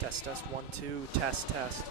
Test, test, 1, 2, test, test.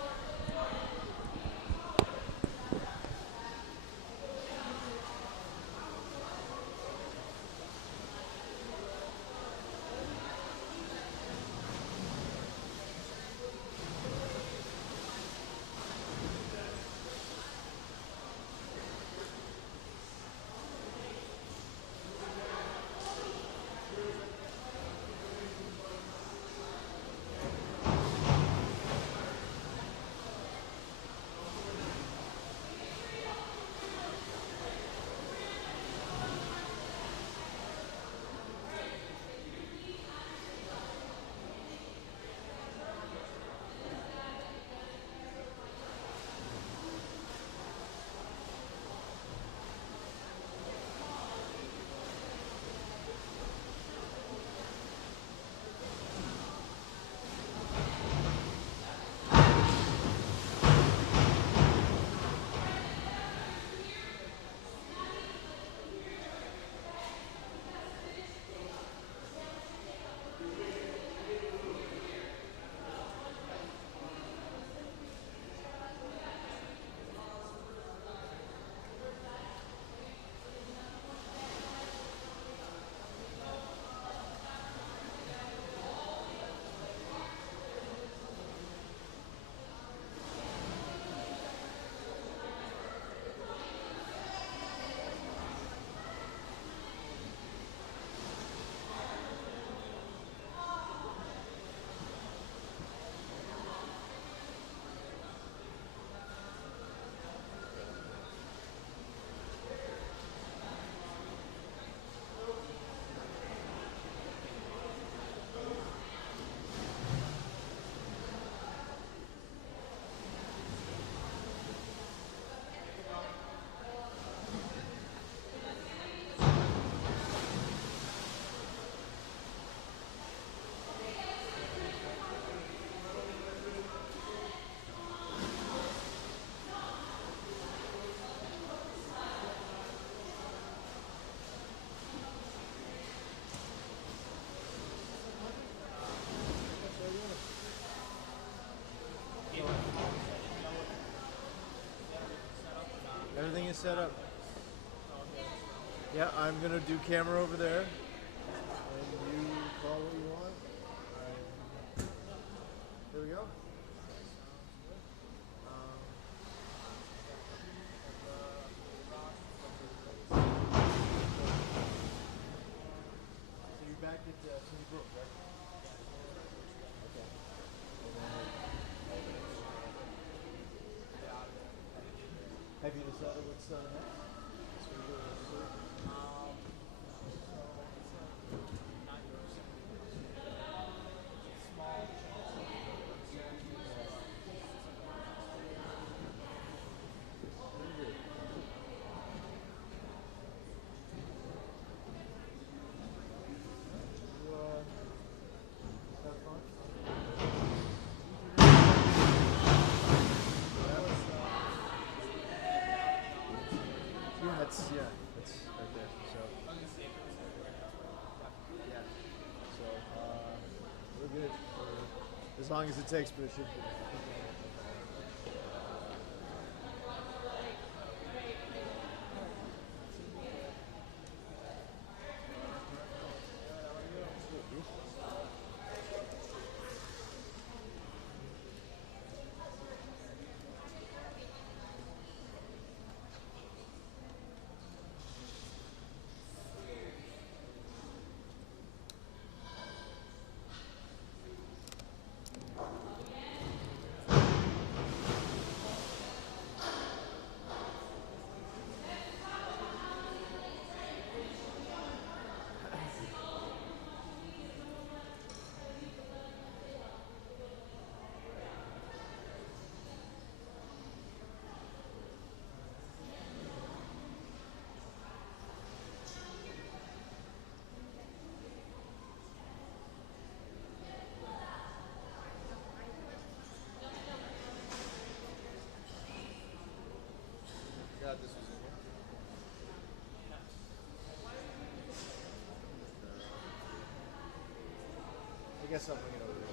Everything is set up. Yeah, I'm gonna do camera over there, and you call what you want. There we go. So you're back at City Brook, right? Okay. Have you decided what's next? That's right there. So yeah. So we're good for as long as it takes, but it should be. Yeah, this was it. I guess I'll bring it over there.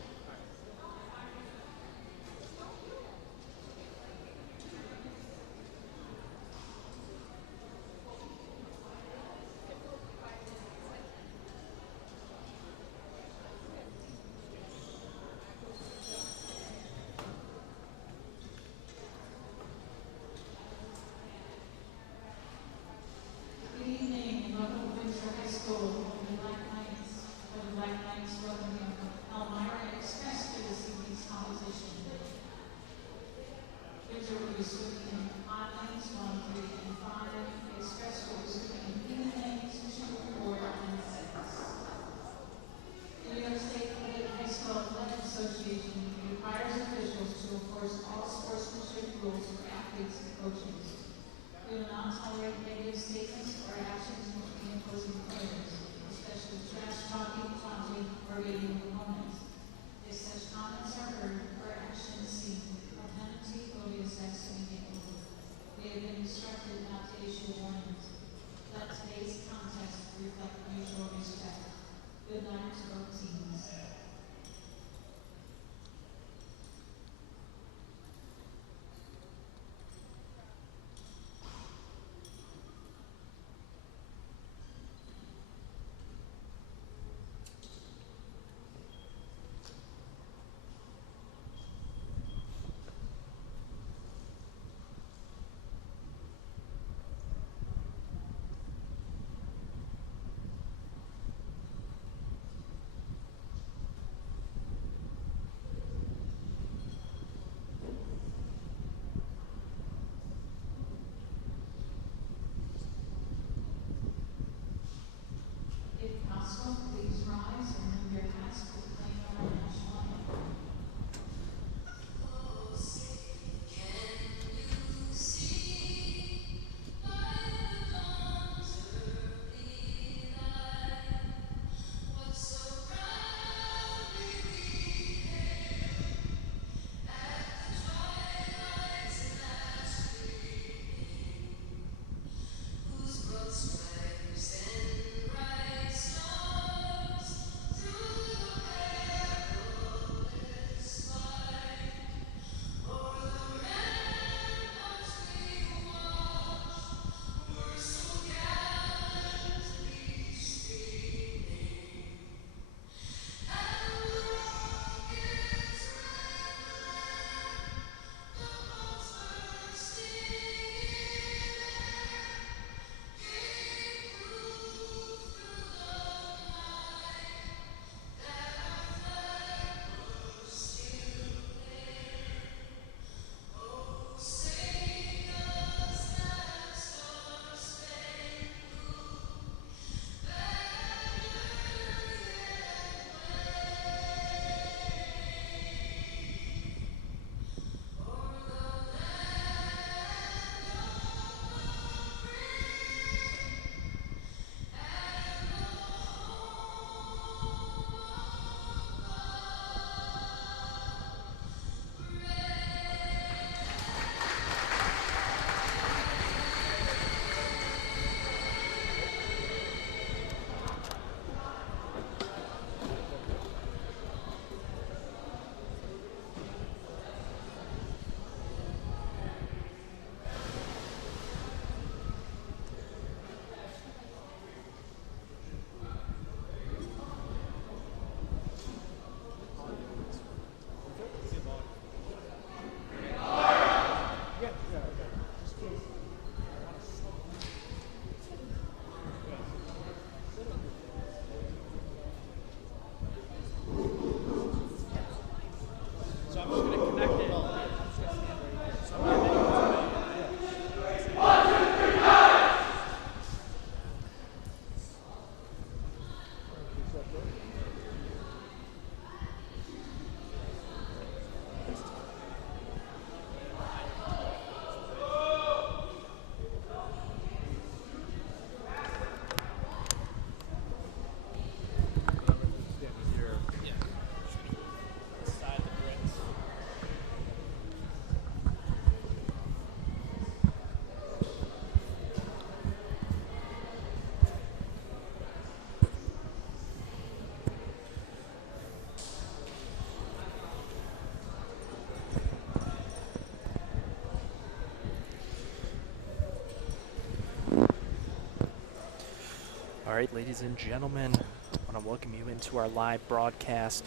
right, ladies and gentlemen, I want to welcome you into our live broadcast.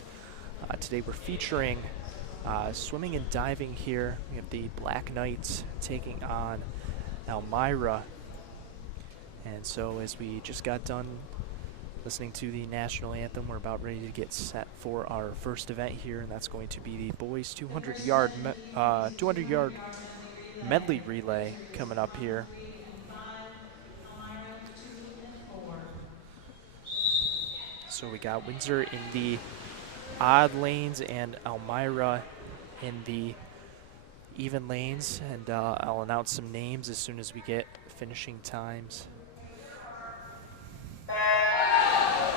Today we're featuring swimming and diving here. We have the Black Knights taking on Elmira. And so as we just got done listening to the national anthem, we're about ready to get set for our first event here, and that's going to be the boys 200-yard medley relay coming up here. So we got Windsor in the odd lanes and Elmira in the even lanes, and I'll announce some names as soon as we get finishing times.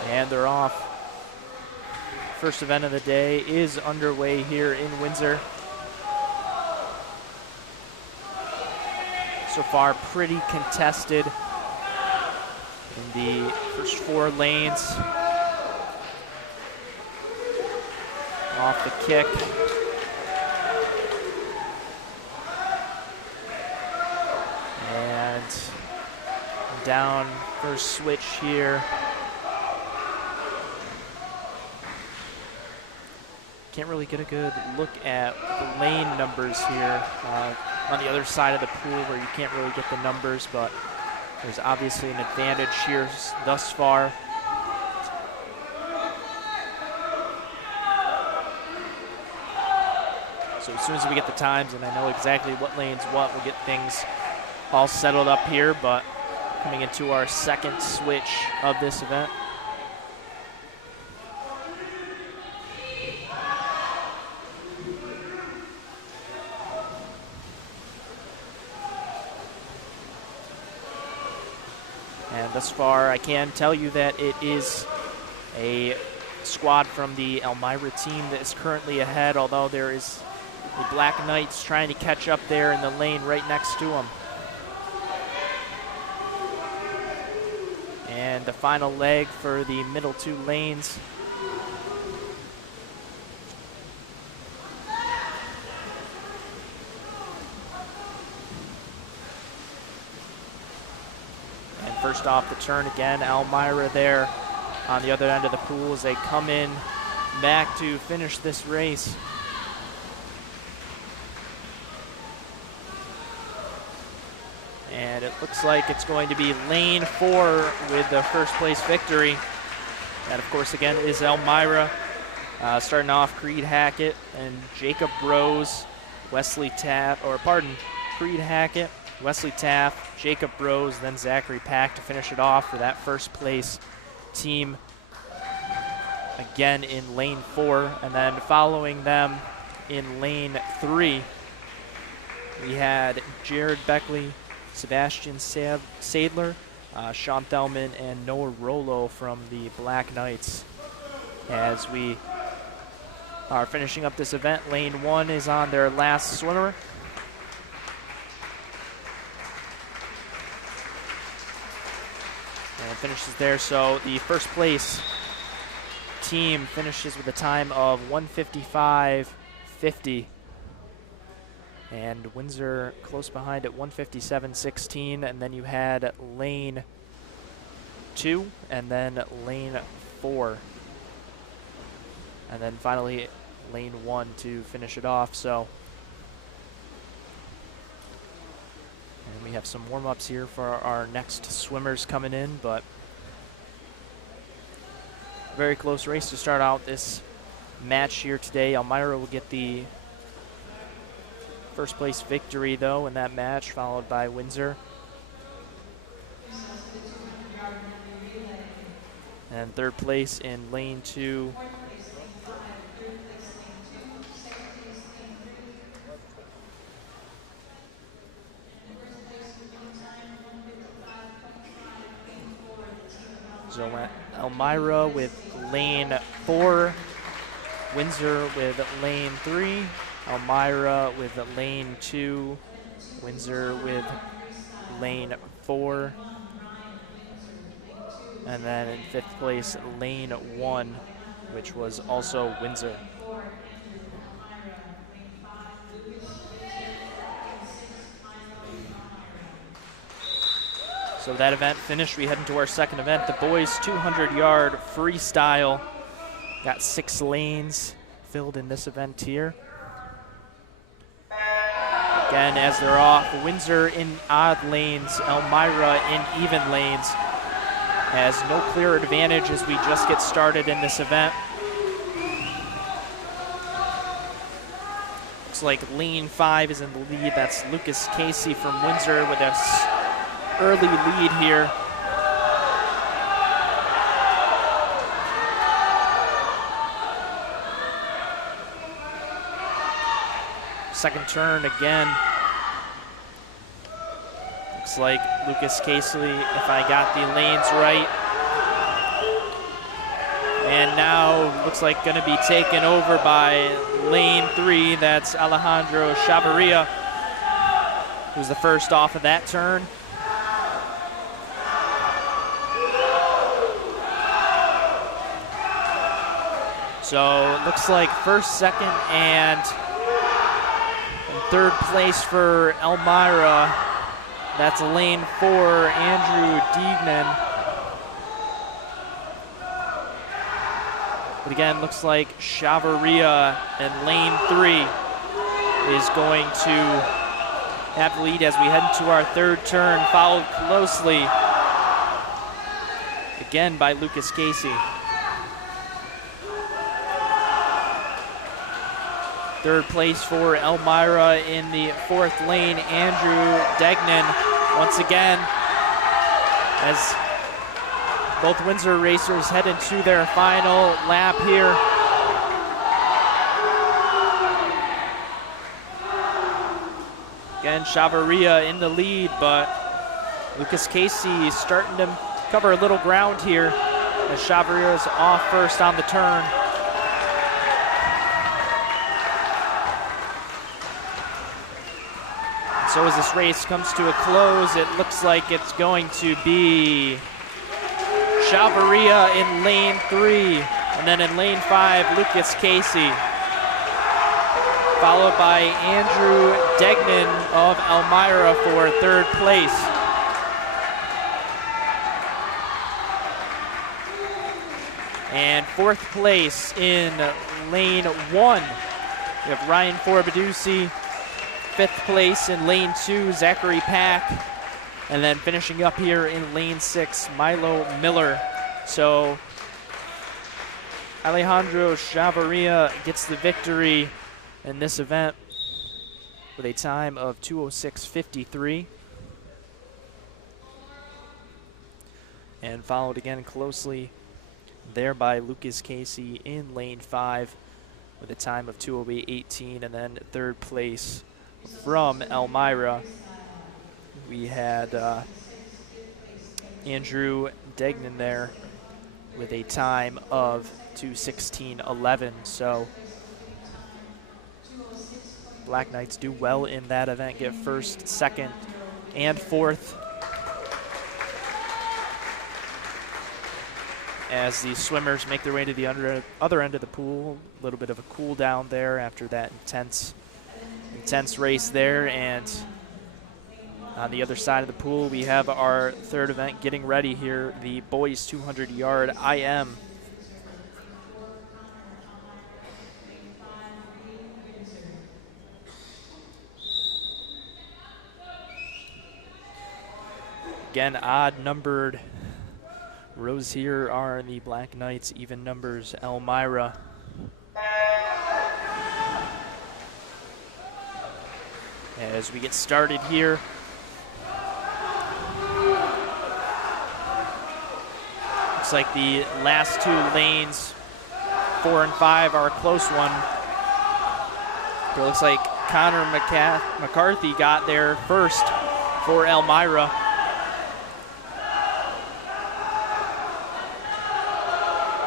And they're off. First event of the day is underway here in Windsor. So far, pretty contested in the first 4 lanes. Off the kick. And down first switch here. Can't really get a good look at the lane numbers here on the other side of the pool where you can't really get the numbers, but there's obviously an advantage here thus far. So as soon as we get the times and I know exactly what lane's what, we'll get things all settled up here, but coming into our second switch of this event. And thus far, I can tell you that it is a squad from the Elmira team that is currently ahead, although there is the Black Knights trying to catch up there in the lane right next to them. And the final leg for the middle 2 lanes. And first off the turn again, Elmira there on the other end of the pool as they come in back to finish this race. And it looks like it's going to be lane 4 with the first place victory. That, of course, again, is Elmira. Starting off, Creed Hackett and Jacob Rose, Creed Hackett, Wesley Taft, Jacob Rose, then Zachary Pack to finish it off for that first place team. Again in lane 4, and then following them in lane 3, we had Jared Beckley, Sebastian Sadler, Sean Thelman, and Noah Rollo from the Black Knights. As we are finishing up this event, lane 1 is on their last swimmer. And finishes there, so the first place team finishes with a time of 1:55.50. And Windsor close behind at 1:57.16, and then you had lane 2 and then lane 4. And then finally lane 1 to finish it off. So, and we have some warm-ups here for our next swimmers coming in, but very close race to start out this match here today. Elmira will get the first place victory, though, in that match, followed by Windsor. And third place in lane 2. So Elmira with lane 4, Windsor with lane 3, Elmira with lane 2, Windsor with lane 4, and then in 5th place, lane 1, which was also Windsor. So that event finished. We head into our second event, the boys 200-yard freestyle. Got 6 lanes filled in this event here. Again, as they're off, Windsor in odd lanes, Elmira in even lanes. Has no clear advantage as we just get started in this event. Looks like lane 5 is in the lead. That's Lucas Casey from Windsor with a early lead here. Second turn again. Looks like Lucas Casey, if I got the lanes right. And now looks like going to be taken over by lane 3. That's Alejandro Chavarria, who's the first off of that turn. So it looks like first, second, and third place for Elmira. That's lane 4, Andrew Deignan. But again, looks like Chavarria in lane 3 is going to have the lead as we head into our third turn, followed closely again by Lucas Casey. Third place for Elmira in the 4th lane, Andrew Deignan. Once again, as both Windsor racers head into their final lap here. Again, Chavarria in the lead, but Lucas Casey is starting to cover a little ground here as Chavarria is off first on the turn. So as this race comes to a close, it looks like it's going to be Chavarria in lane 3, and then in lane 5, Lucas Casey, followed by Andrew Deignan of Elmira for third place. And fourth place in lane 1, we have Ryan Forbidusi. Fifth place in lane 2, Zachary Pack. And then finishing up here in lane 6, Milo Miller. So Alejandro Chavarria gets the victory in this event with a time of 2:06.53. And followed again closely there by Lucas Casey in lane 5 with a time of 2:08.18. And then third place from Elmira, we had Andrew Deignan there with a time of 2:16.11. So Black Knights do well in that event, get first, second, and fourth. As the swimmers make their way to the other end of the pool, a little bit of a cool down there after that intense race there. And on the other side of the pool, we have our third event getting ready here, the boys 200-yard IM. Again, odd-numbered rows here are the Black Knights, even numbers Elmira. As we get started here, looks like the last 2 lanes, 4 and 5, are a close one. It looks like Connor McCarthy got there first for Elmira.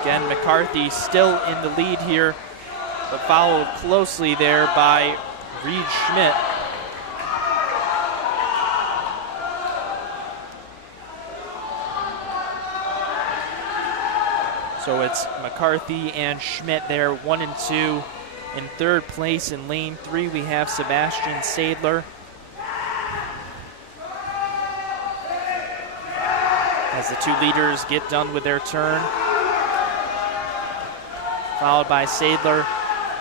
Again, McCarthy still in the lead here, but followed closely there by Reed Schmidt. So it's McCarthy and Schmidt there, 1 and 2. In third place in lane 3, we have Sebastian Sadler. as the two leaders get done with their turn, followed by Sadler.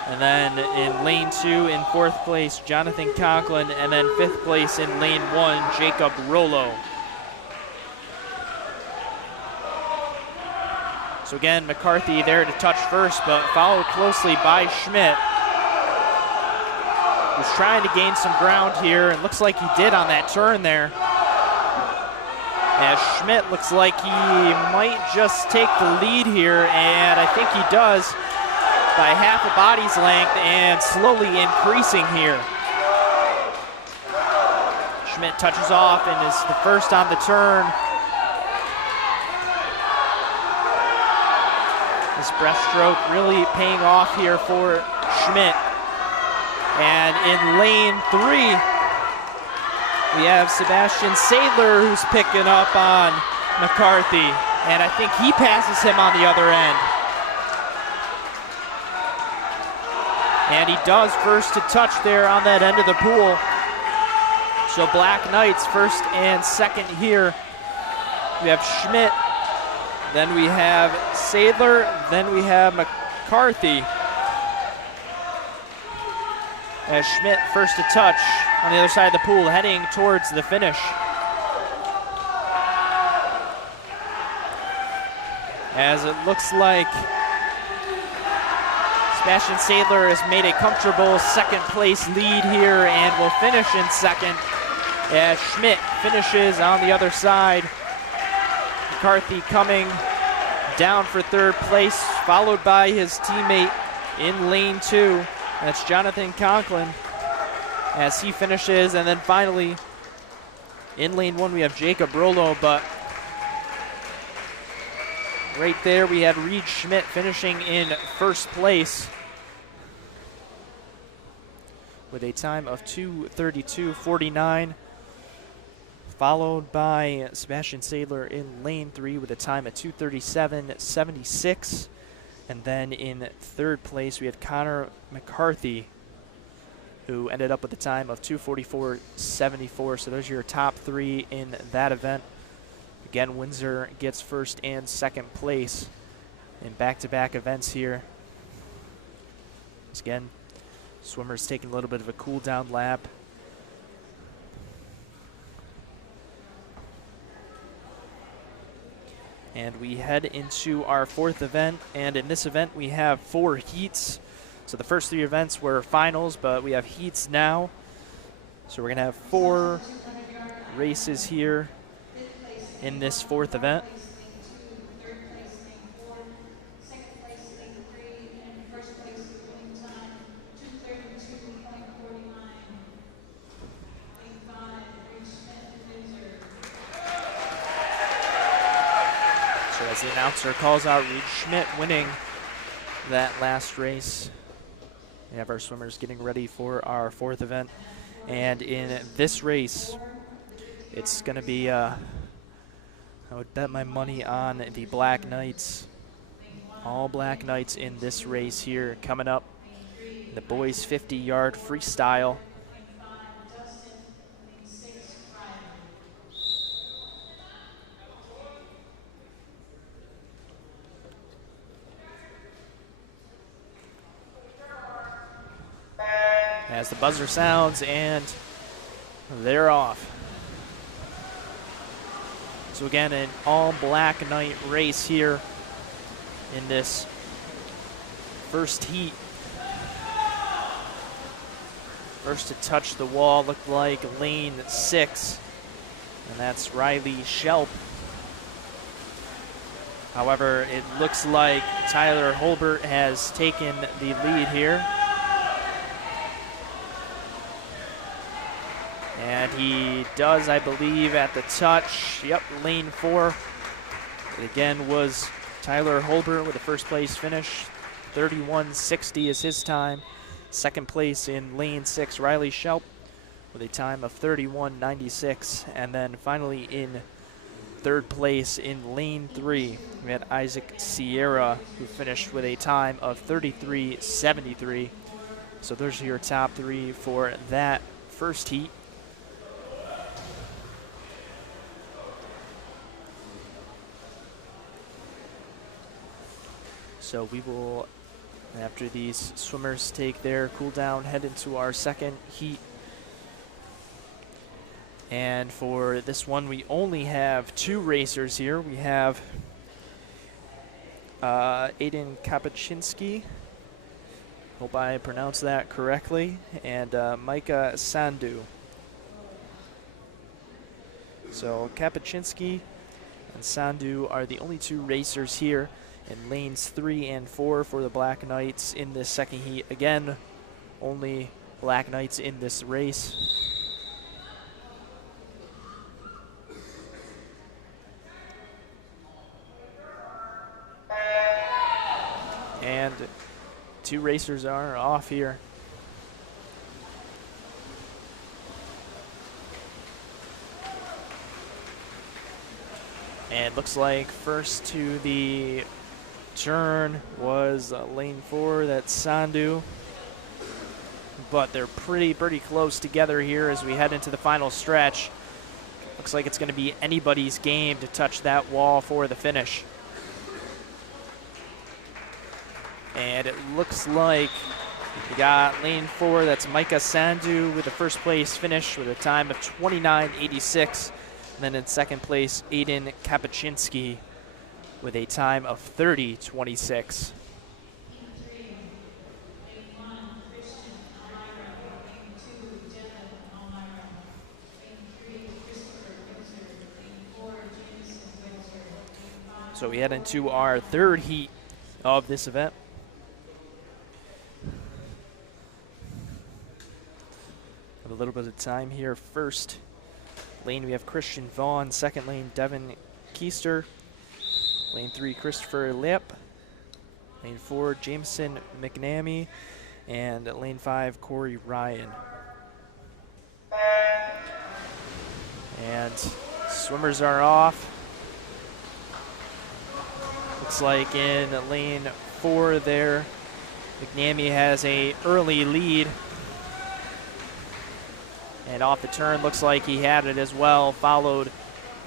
And then in lane 2, in 4th place, Jonathan Conklin. And then 5th place in lane 1, Jacob Rollo. So again, McCarthy there to touch first, but followed closely by Schmidt. Was trying to gain some ground here, and looks like he did on that turn there. As Schmidt looks like he might just take the lead here, and I think he does by half a body's length and slowly increasing here. Schmidt touches off and is the first on the turn. This breaststroke really paying off here for Schmidt. And in lane 3, we have Sebastian Sadler who's picking up on McCarthy. And I think he passes him on the other end. And he does first to touch there on that end of the pool. So Black Knights first and second here. We have Schmidt, then we have Sadler, then we have McCarthy. As Schmidt first to touch on the other side of the pool, heading towards the finish. As it looks like Sebastian Sadler has made a comfortable second place lead here and will finish in second as Schmidt finishes on the other side. McCarthy coming down for third place, followed by his teammate in lane 2. That's Jonathan Conklin as he finishes. And then finally in lane 1 we have Jacob Rollo, but right there we had Reed Schmidt finishing in first place with a time of 2:32.49, followed by Sebastian Sadler in lane 3 with a time of 2:37.76. And then in third place we had Connor McCarthy, who ended up with a time of 2:44.74. So those are your top 3 in that event. Again, Windsor gets first and second place in back-to-back events here. Again, swimmers taking a little bit of a cool-down lap. And we head into our 4th event, and in this event we have 4 heats. So the first 3 events were finals, but we have heats now. So we're gonna have 4 races here in this 4th event. As the announcer calls out Reed Schmidt winning that last race. We have our swimmers getting ready for our 4th event. And in this race, it's going to be, I would bet my money on the Black Knights. All Black Knights in this race here coming up. The boys 50-yard freestyle. As the buzzer sounds, and they're off. So again, an all-Black Knight race here in this first heat. First to touch the wall looked like lane 6, and that's Riley Shelp. However, it looks like Tyler Holbert has taken the lead here. And he does, I believe, at the touch. Yep, lane 4. It again was Tyler Holbert with a first place finish. 31:60 is his time. Second place in lane 6, Riley Shelp with a time of 31:96. And then finally in third place in lane 3, we had Isaac Sierra, who finished with a time of 33:73. So those are your top 3 for that first heat. So we will, after these swimmers take their cool down, head into our second heat. And for this one, we only have 2 racers here. We have Aiden Kapuscinski, hope I pronounced that correctly, and Micah Sandu. So Kapuscinski and Sandu are the only 2 racers here in lanes 3 and 4 for the Black Knights in this second heat. Again, only Black Knights in this race. And 2 racers are off here. And looks like first to the turn was lane 4, that's Sandu. But they're pretty close together here as we head into the final stretch. Looks like it's going to be anybody's game to touch that wall for the finish. And it looks like we got lane 4, that's Micah Sandu with the first place finish with a time of 29:86. And then in second place, Aiden Kapuscinski with a time of 30:26. So we head into our third heat of this event. Have a little bit of time here. First lane, we have Christian Vaughn. Second lane, Devin Keister. Lane 3, Christopher Lip. Lane 4, Jameson McNamee. And lane 5, Corey Ryan. And swimmers are off. Looks like in lane 4 there, McNamee has a early lead. And off the turn, looks like he had it as well. Followed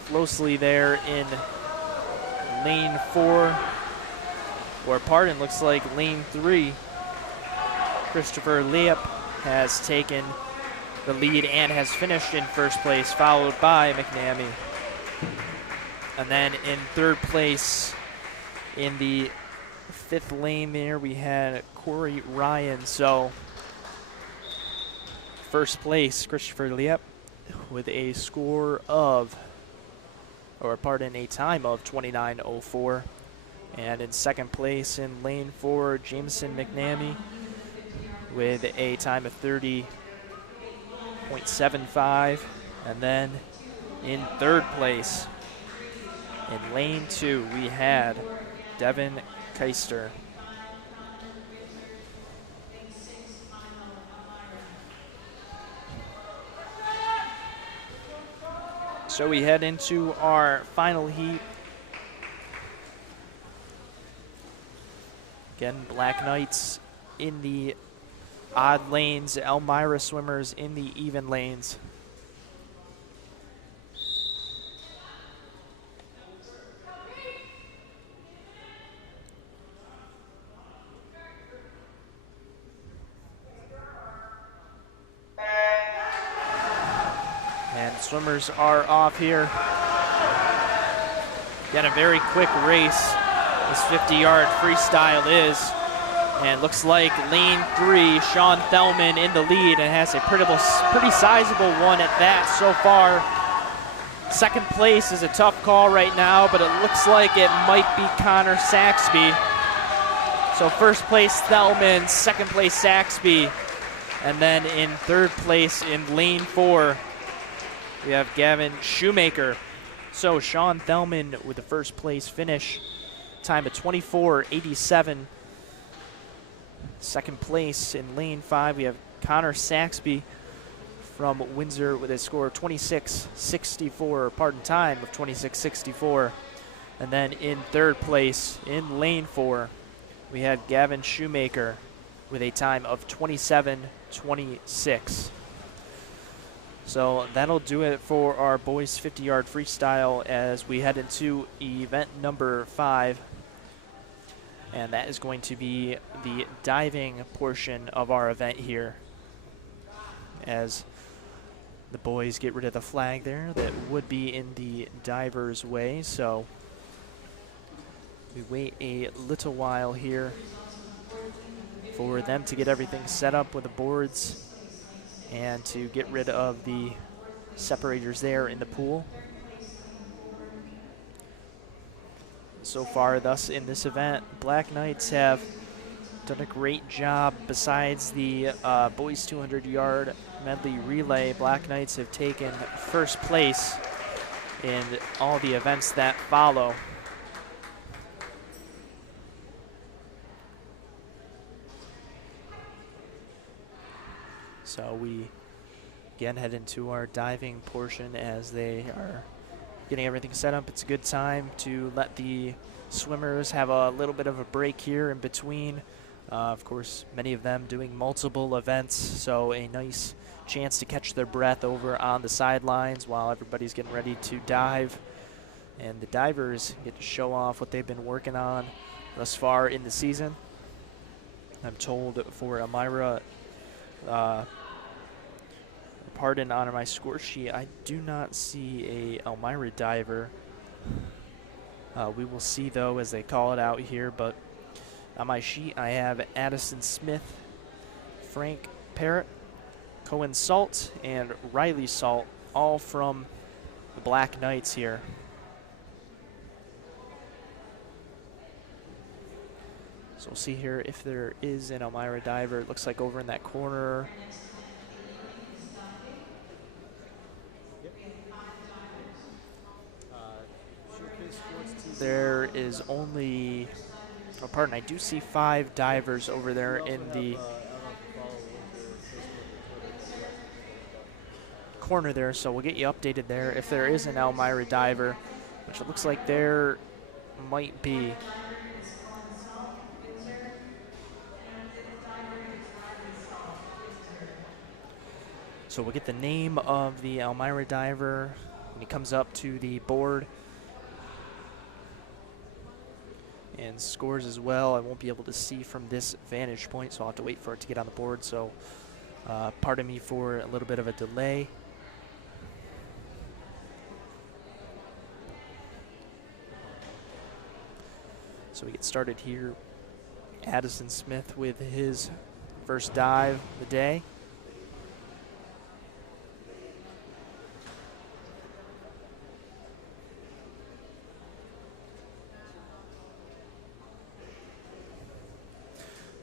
closely there in lane 4, or pardon, looks like lane 3. Christopher Leop has taken the lead and has finished in first place, followed by McNamee. And then in third place, in the 5th lane there, we had Corey Ryan. So first place, Christopher Leop with a score of, or pardon, a time of 29:04. And in second place in lane 4, Jameson McNamee with a time of 30:75. And then in third place in lane 2, we had Devin Keister. So we head into our final heat. Again, Black Knights in the odd lanes, Elmira swimmers in the even lanes. And swimmers are off here. Again, a very quick race. This 50-yard freestyle is. And looks like lane 3, Sean Thelman in the lead, and has a pretty sizable one at that so far. Second place is a tough call right now, but it looks like it might be Connor Saxby. So first place Thelman, second place Saxby, and then in third place in lane 4, we have Gavin Shoemaker. So Sean Thelman with the first place finish, time of 24:87. Second place in lane 5, we have Connor Saxby from Windsor with a score of 26:64, pardon, time of 26:64. And then in third place in lane 4, we had Gavin Shoemaker with a time of 27:26. So that'll do it for our boys 50-yard freestyle as we head into event number 5. And that is going to be the diving portion of our event here, as the boys get rid of the flag there that would be in the diver's way. So we wait a little while here for them to get everything set up with the boards and to get rid of the separators there in the pool. So far, thus, in this event, Black Knights have done a great job. Besides the boys 200-yard medley relay, Black Knights have taken first place in all the events that follow. So we again head into our diving portion as they are getting everything set up. It's a good time to let the swimmers have a little bit of a break here in between. Of course, many of them doing multiple events, so a nice chance to catch their breath over on the sidelines while everybody's getting ready to dive. And the divers get to show off what they've been working on thus far in the season. I'm told for Elmira, pardon on my score sheet, I do not see a Elmira diver. We will see though as they call it out here, but on my sheet I have Addison Smith, Frank Parrott, Cohen Salt, and Riley Salt, all from the Black Knights here. So we'll see here if there is an Elmira diver. It looks like over in that corner. There is only, oh, pardon, I do see 5 divers over there in the corner there, so we'll get you updated there if there is an Elmira diver, which it looks like there might be. So we'll get the name of the Elmira diver when he comes up to the board. And scores as well. I won't be able to see from this vantage point, so I'll have to wait for it to get on the board. So pardon me for a little bit of a delay. So we get started here. Addison Smith with his first dive of the day.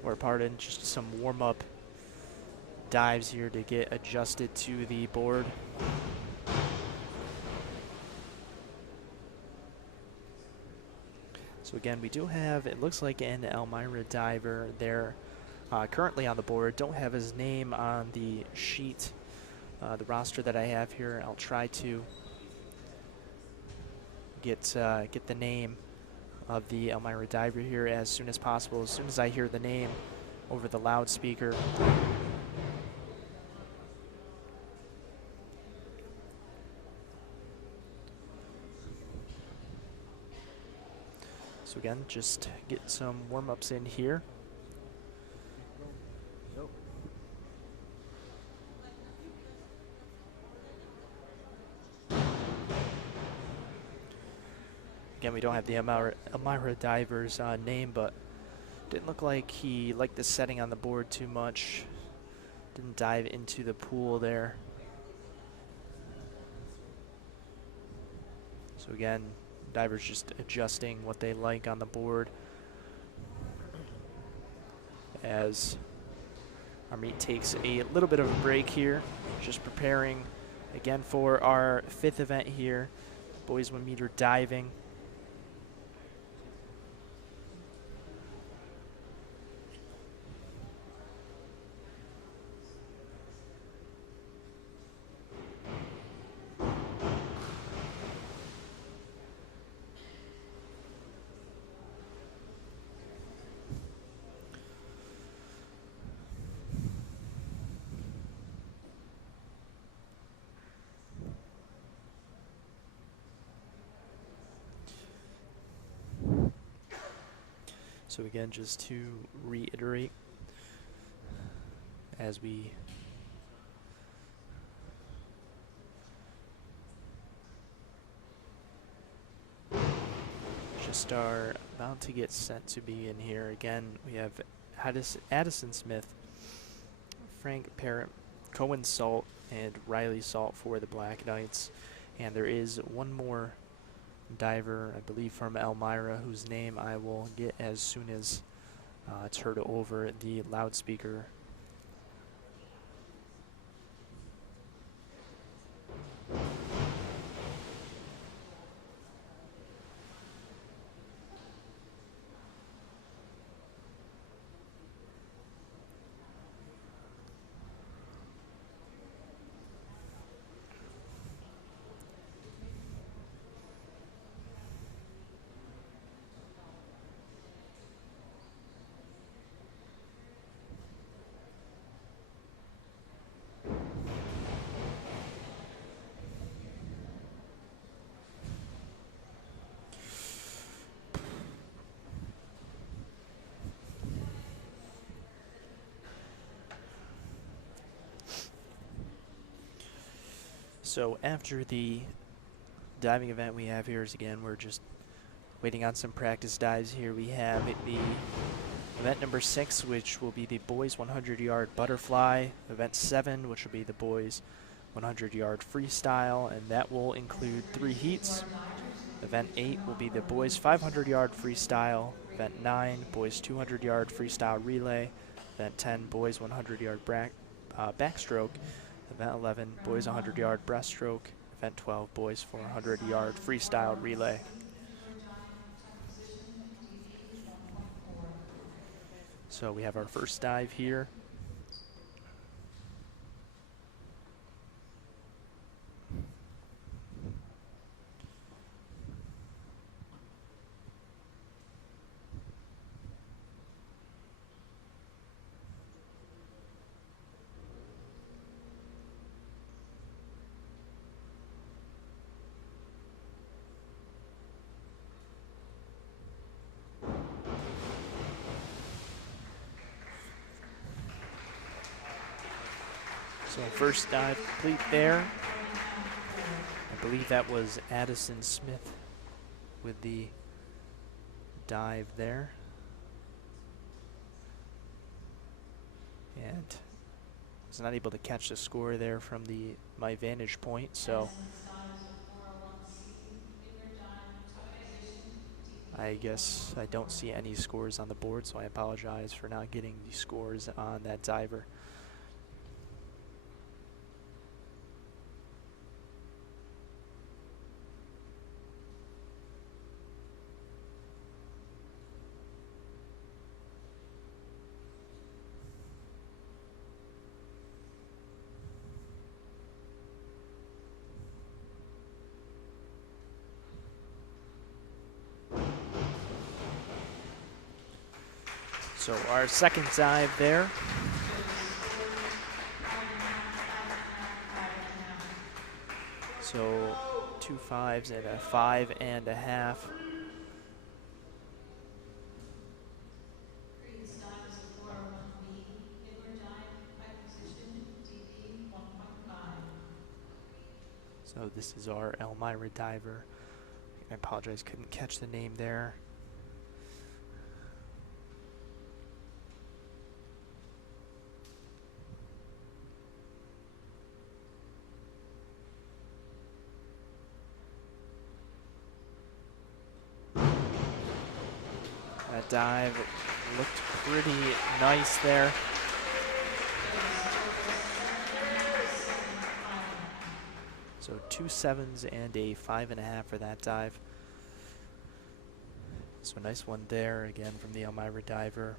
Or pardon, just some warm-up dives here to get adjusted to the board. So again, we do have, it looks like an Elmira diver there currently on the board. Don't have his name on the sheet, the roster that I have here. I'll try to get the name of the Elmira diver here as soon as possible, as soon as I hear the name over the loudspeaker. So again, just get some warm-ups in here. Again, we don't have the Elmira diver's name, but didn't look like he liked the setting on the board too much. Didn't dive into the pool there. So again, divers just adjusting what they like on the board as our meet takes a little bit of a break here, just preparing again for our 5th event here, boys 1 meter diving. So again, just to reiterate, as we just are about to get set to be in here. Again, we have Addison Smith, Frank Parrott, Cohen Salt, and Riley Salt for the Black Knights. And there is one more diver, I believe from Elmira, whose name I will get as soon as it's heard over the loudspeaker. So after the diving event we have here is, again, we're just waiting on some practice dives here. We have the event number 6, which will be the boys 100-yard butterfly. Event 7, which will be the boys 100-yard freestyle, and that will include 3 heats. Event 8 will be the boys 500-yard freestyle. Event 9, boys 200-yard freestyle relay. Event 10, boys 100-yard backstroke. Event 11, boys 100-yard breaststroke. Event 12, boys 400-yard freestyle relay. So we have our first dive here. So first dive complete there. I believe that was Addison Smith with the dive there. And was not able to catch the score there from my vantage point, so I guess I don't see any scores on the board, so I apologize for not getting the scores on that diver. So our second dive there. So 2 5s and a 5.5. So this is our Elmira diver. I apologize, couldn't catch the name there. That dive looked pretty nice there. So 2 7s and a 5.5 for that dive. So a nice one there, again, from the Elmira diver.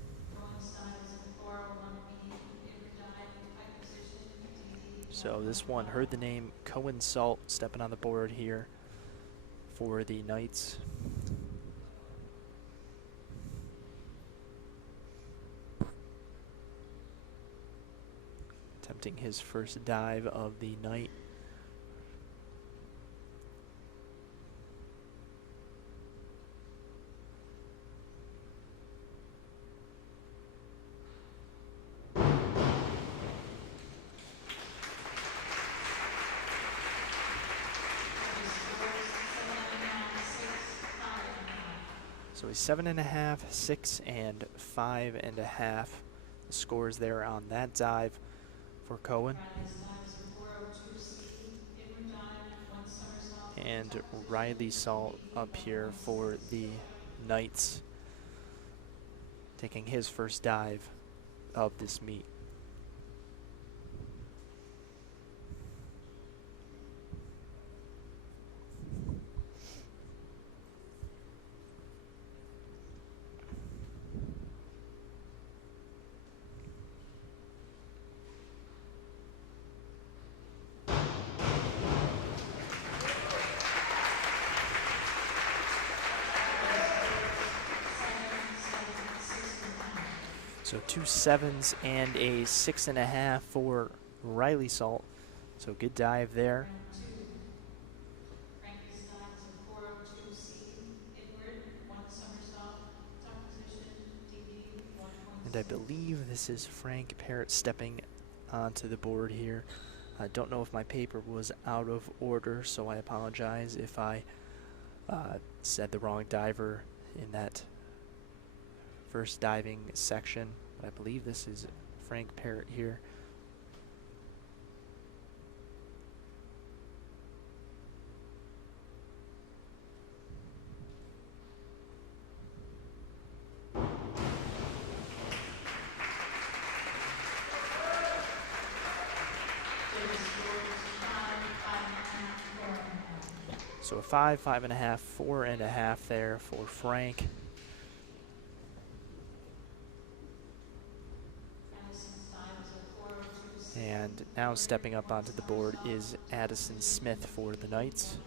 So this one heard the name Cohen Salt stepping on the board here for the Knights. Attempting his first dive of the night. So he's 7.5, 6, and 5.5. The scores there on that dive for Cohen. And Riley Salt up here for the Knights, taking his first dive of this meet. So 2 7s and a 6.5 for Riley Salt. So good dive there. And I believe this is Frank Parrott stepping onto the board here. I don't know if my paper was out of order, so I apologize if I said the wrong diver in that first diving section. But I believe this is Frank Parrott here. So a 5, 5.5, 4.5 there for Frank. And now stepping up onto the board is Addison Smith for the Knights.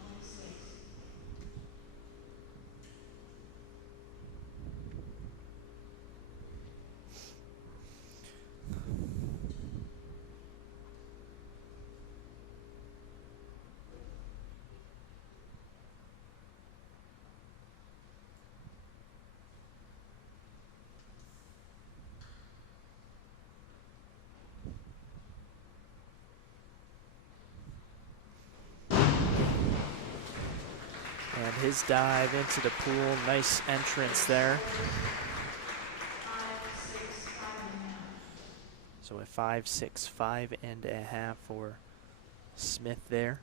And his dive into the pool, nice entrance there. So a 5, 6, 5.5 for Smith there.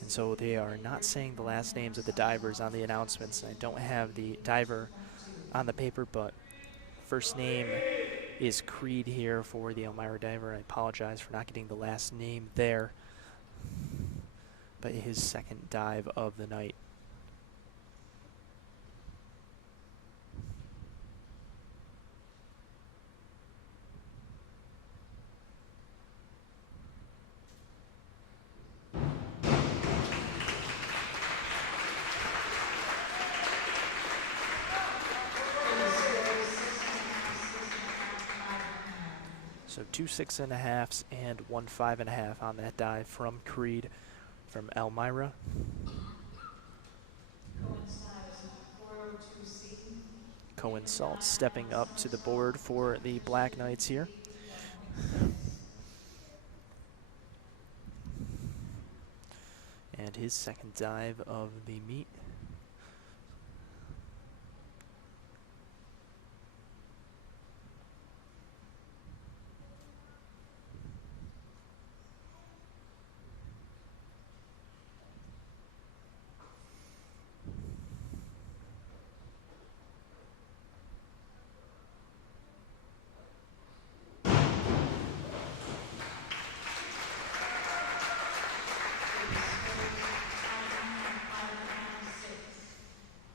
And so they are not saying the last names of the divers on the announcements. I don't have the diver on the paper, but first name is Creed here for the Elmira diver. I apologize for not getting the last name there, but his second dive of the night. So 2 6.5s and 1 5.5 on that dive from Creed from Elmira. Cohen Salt stepping up to the board for the Black Knights here. And his second dive of the meet.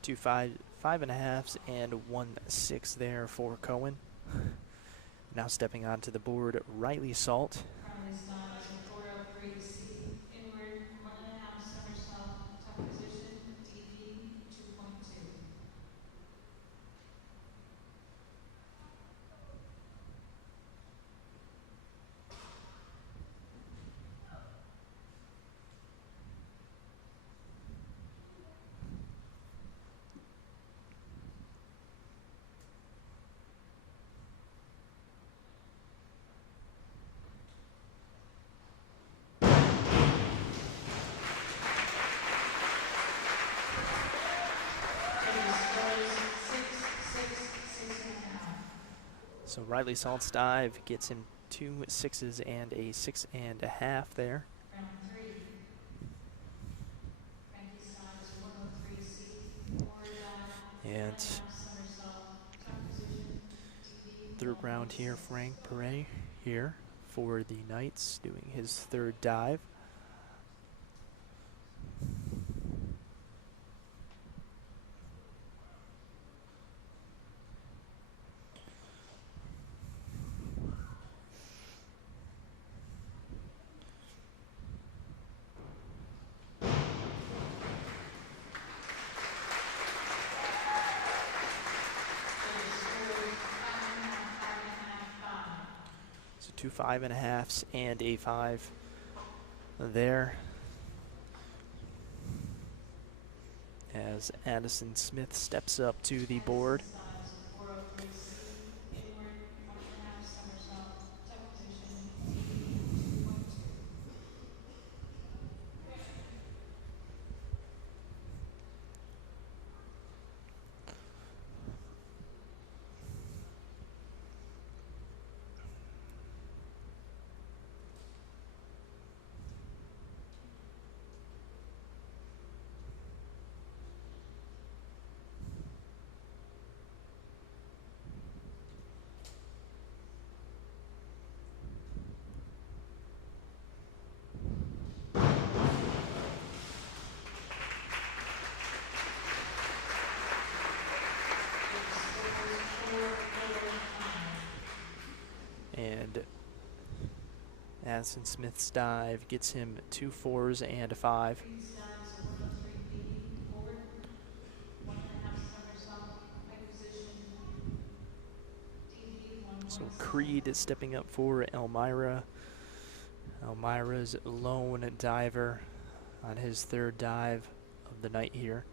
Two 5.5s and 1 6 there for Cohen. Now stepping onto the board, Riley Salt. So Riley Salt's dive gets him 2 6s and a 6.5 there. And third round here, Frank Perret here for the Knights doing his third dive. So 2 5.5s and a 5 there. As Addison Smith steps up to the board. And Addison Smith's dive gets him 2 4s and a 5. So Creed is stepping up for Elmira. Elmira's lone diver on his third dive of the night here.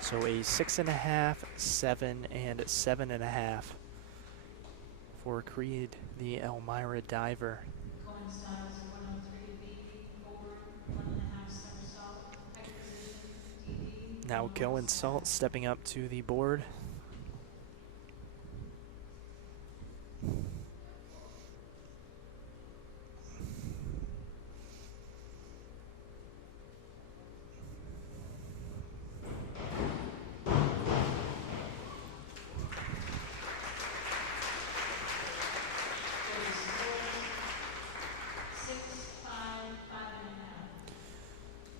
So a 6.5, 7, and 7.5 for Creed, the Elmira diver. Now Cohen Salt stepping up to the board.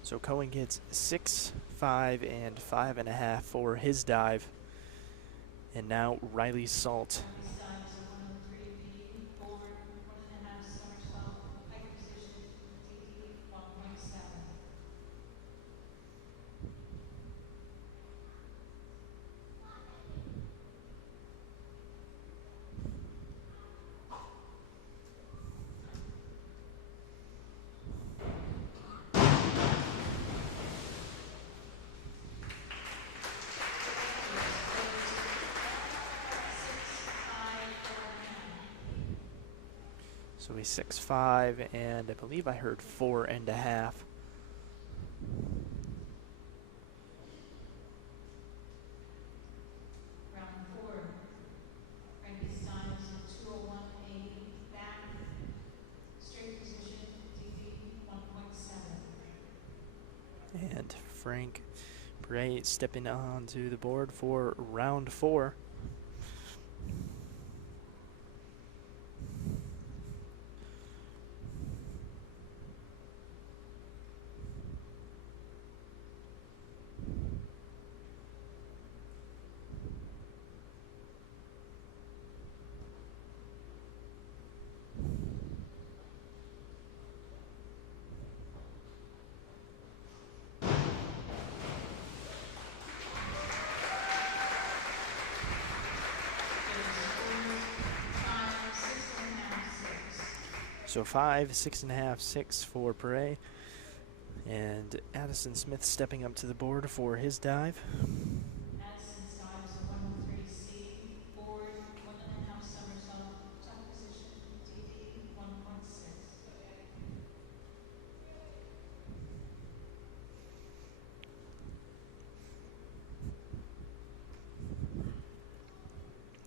So Cohen gets 6, 5, and 5.5 for his dive. And now Riley Salt. So a 6, 5, and I believe I heard 4.5. And Frank Bray stepping onto the board for round 4. So 5, 6.5, 6 for Perret. And Addison Smith stepping up to the board for his dive.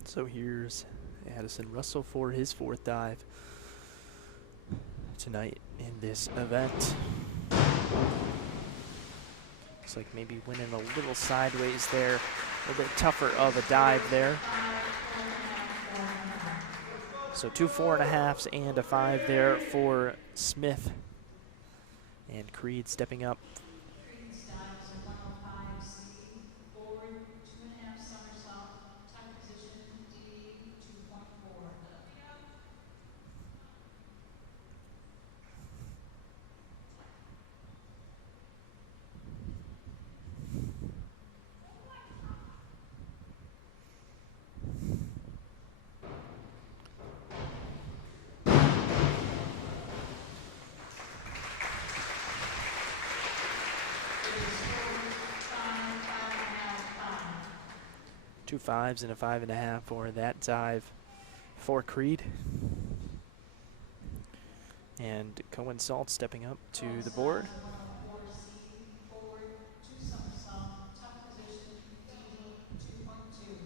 So here's Addison Russell for his fourth dive tonight in this event. Looks like maybe winning a little sideways there. A little bit tougher of a dive there. So 2 4.5s and a 5 there for Smith. And Creed stepping up. Creed's dives a 105C, forward 2.5 somersault, tuck position D 2.4. Two 5s and a 5.5 for that dive for Creed. And Cohen Salt stepping up to the board. 104C, forward 2 somersault, tuck position D 2.2.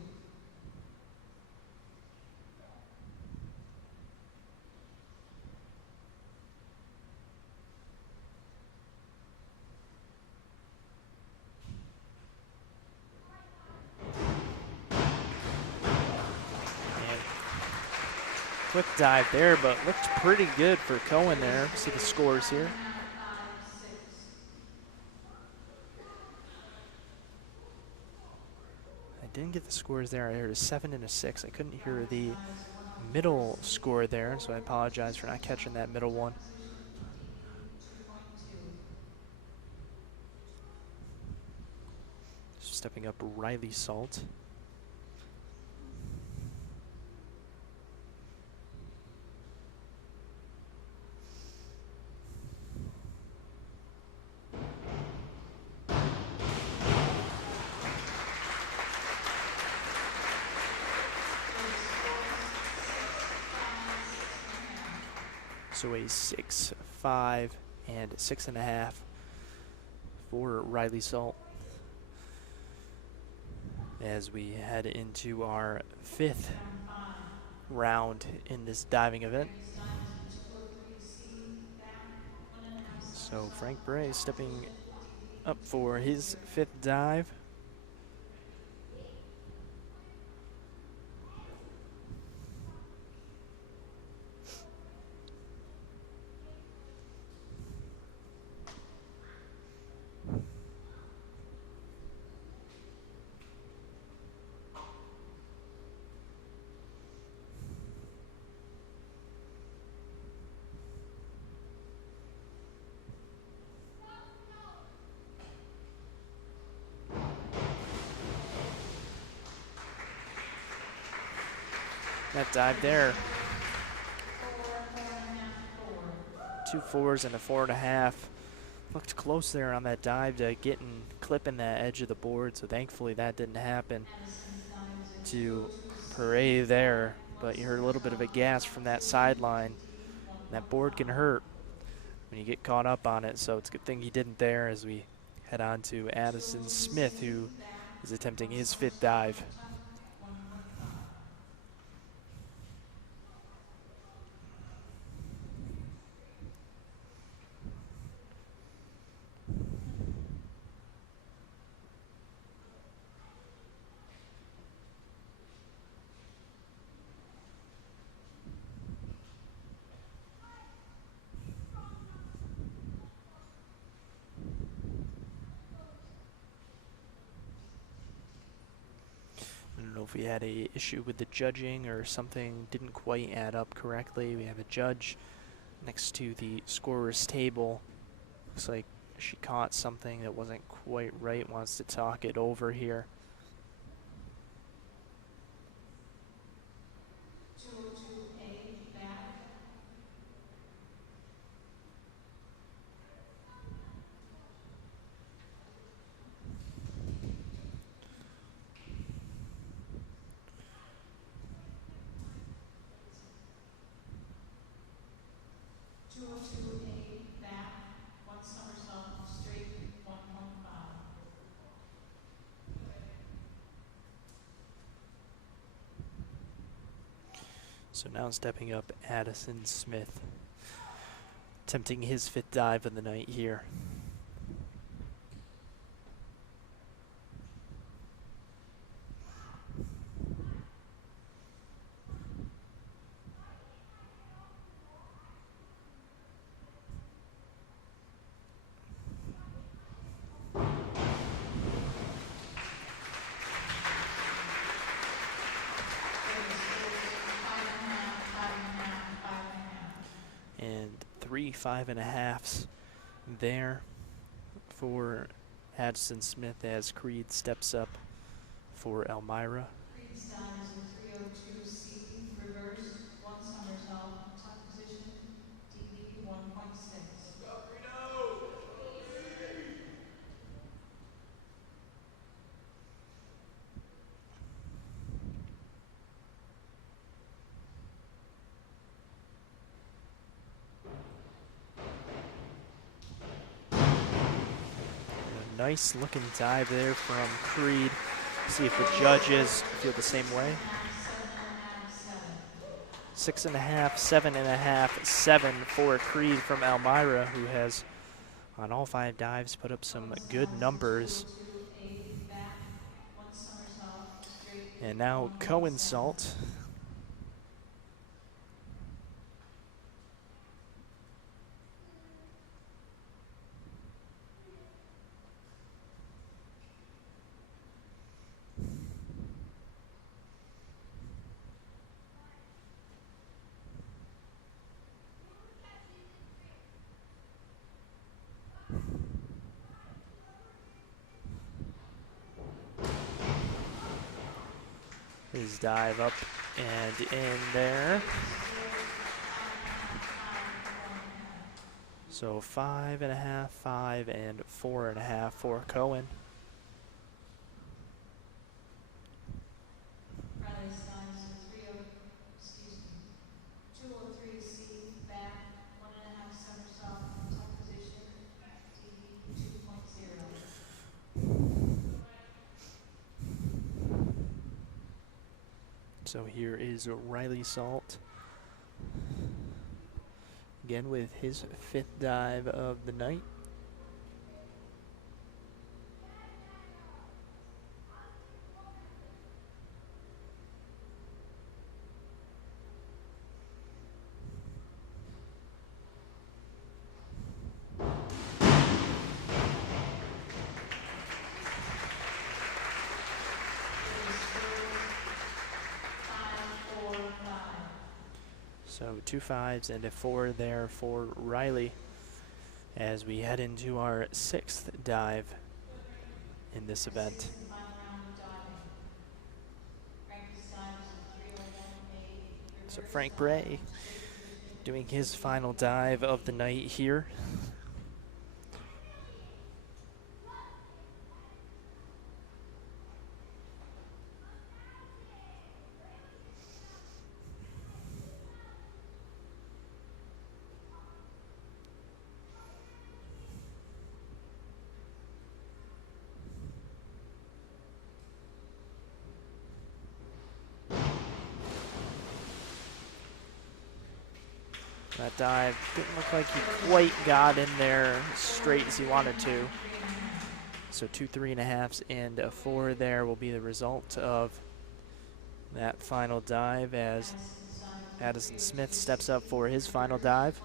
Quick dive there, but looked pretty good for Cohen there. See the scores here. I didn't get the scores there. I heard a 7 and a 6. I couldn't hear the middle score there, so I apologize for not catching that middle one. Stepping up Riley Salt. So a 6, 5, and 6.5 for Riley Salt as we head into our 5th round in this diving event. So Frank Bray stepping up for his 5th dive. That dive there. 2 4s and a 4.5. Looked close there on that dive to clipping that edge of the board, so thankfully that didn't happen to Paray there. But you heard a little bit of a gasp from that sideline. That board can hurt when you get caught up on it, so it's a good thing he didn't there as we head on to Addison Smith, who is attempting his 5th dive. I don't know if we had a issue with the judging or something didn't quite add up correctly. We have a judge next to the scorer's table. Looks like she caught something that wasn't quite right, wants to talk it over here. 202A back. So now stepping up, Addison Smith, attempting his 5th dive of the night here. And 3 5.5s there for Addison Smith as Creed steps up for Elmira. Creed's dive is a 302C, reverse, 1 somersault, top position, DD 1.6. A nice looking dive there from Creed. See if the judges feel the same way. 6.5, 7.5, 7 for Creed from Elmira, who has, on all 5 dives, put up some good numbers. And now co-insult. His dive up and in there. So 5.5, 5, and 4.5 for Cohen. Riley's dives a 203C, back, 1.5 somersault, top position, DD 2.0. So here is Riley Salt. Again with his 5th dive of the night. So 2 5s and a 4 there for Riley as we head into our 6th dive in this event. So Frank Bray doing his final dive of the night here. That dive didn't look like he quite got in there straight as he wanted to. So 2 3.5s and a 4 there will be the result of that final dive as Addison Smith steps up for his final dive.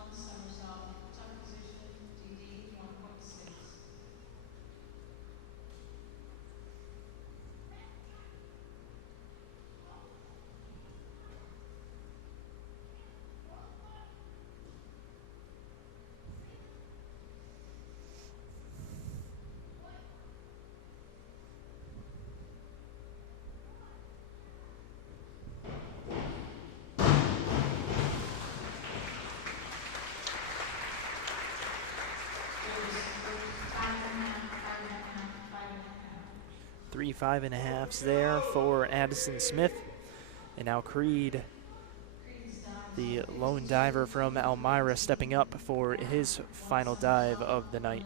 Three 5.5s there for Addison Smith. And now Creed, the lone diver from Elmira, stepping up for his final dive of the night.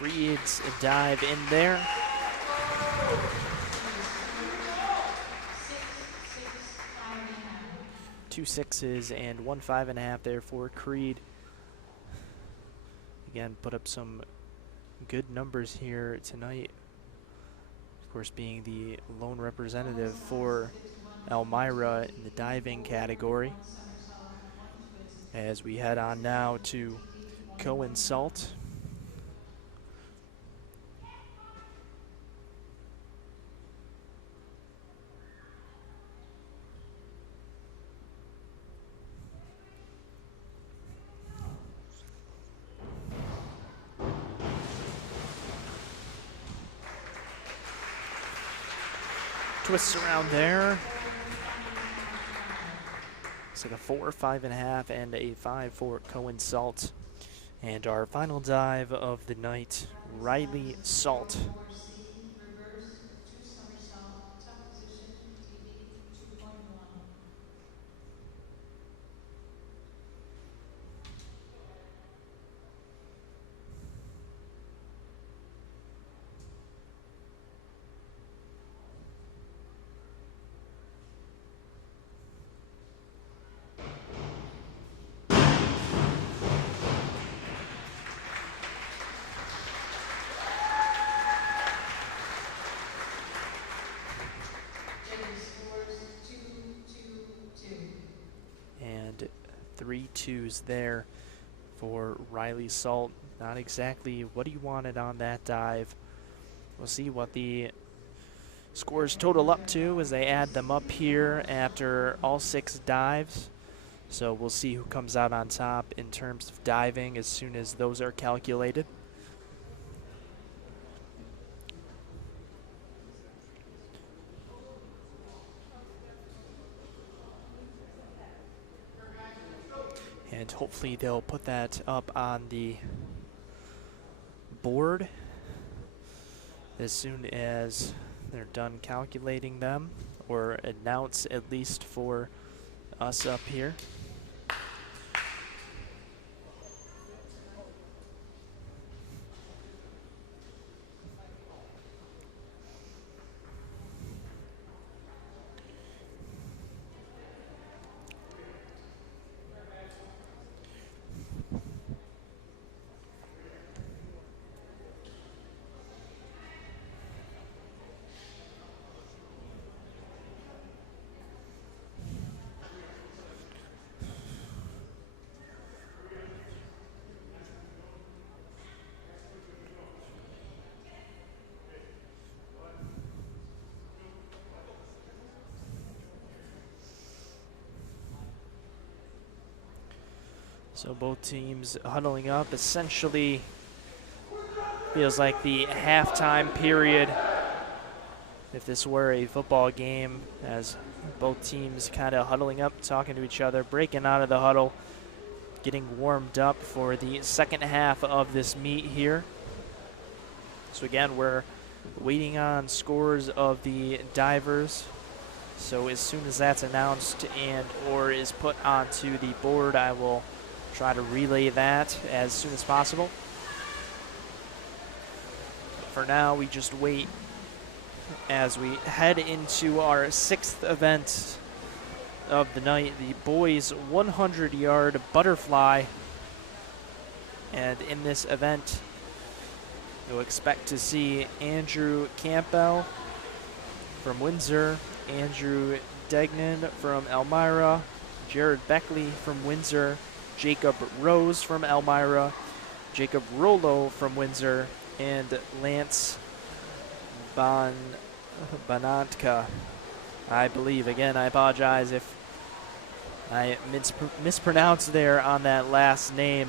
Creed's dive in there. 2 6s and 1 5.5 there for Creed. Again, put up some good numbers here tonight. Of course, being the lone representative for Elmira in the diving category. As we head on now to co-insult. Twists around there. It's like a 4, 5.5, and a 5 for co-insult. And our final dive of the night, Riley Salt. And 3 2s there for Riley Salt. Not exactly what he wanted on that dive. We'll see what the scores total up to as they add them up here after all 6 dives. So we'll see who comes out on top in terms of diving as soon as those are calculated. And hopefully they'll put that up on the board as soon as they're done calculating them, or announce at least for us up here. So both teams huddling up. Essentially feels like the halftime period, if this were a football game, as both teams kind of huddling up, talking to each other, breaking out of the huddle, getting warmed up for the second half of this meet here. So again, we're waiting on scores of the divers. So as soon as that's announced and or is put onto the board, I will try to relay that as soon as possible. For now, we just wait as we head into our 6th event of the night, the boys 100-yard butterfly. And in this event, you'll expect to see Andrew Campbell from Windsor, Andrew Degnan from Elmira, Jared Beckley from Windsor, Jacob Rose from Elmira, Jacob Rollo from Windsor, and Lance Banantka, I believe. Again, I apologize if I mispronounced there on that last name.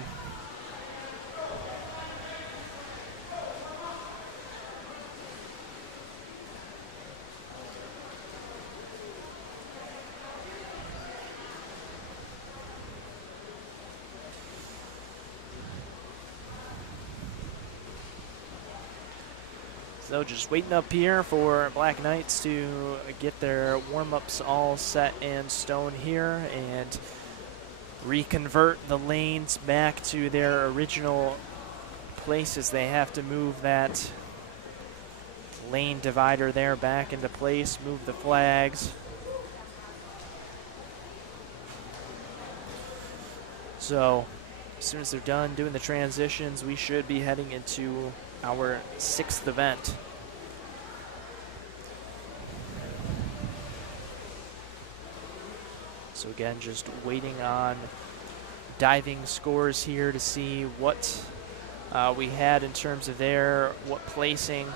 So just waiting up here for Black Knights to get their warm-ups all set in stone here and reconvert the lanes back to their original place as they have to move that lane divider there back into place, move the flags. So as soon as they're done doing the transitions, we should be heading into our 6th event. So again, just waiting on diving scores here to see what we had in terms of what placing.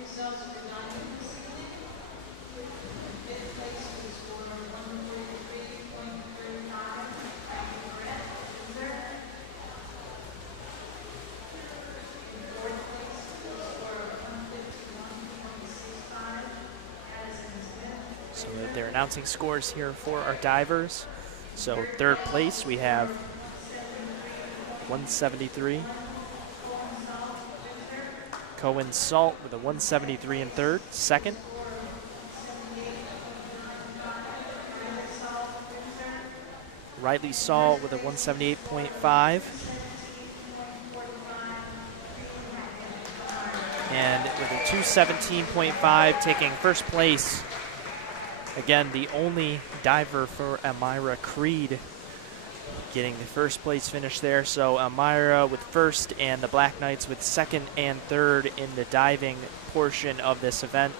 Results for diving this evening. In fifth place with a score of 143.35, Windsor. In fourth place with a score of 151.65, So they're announcing scores here for our divers. So third place we have 173. Cohen Salt with a 173 in third. Second, Riley Salt with a 178.5. And with a 217.5 taking first place. Again, the only diver for Elmira, Creed, getting the first place finish there. So Elmira with first and the Black Knights with second and third in the diving portion of this event.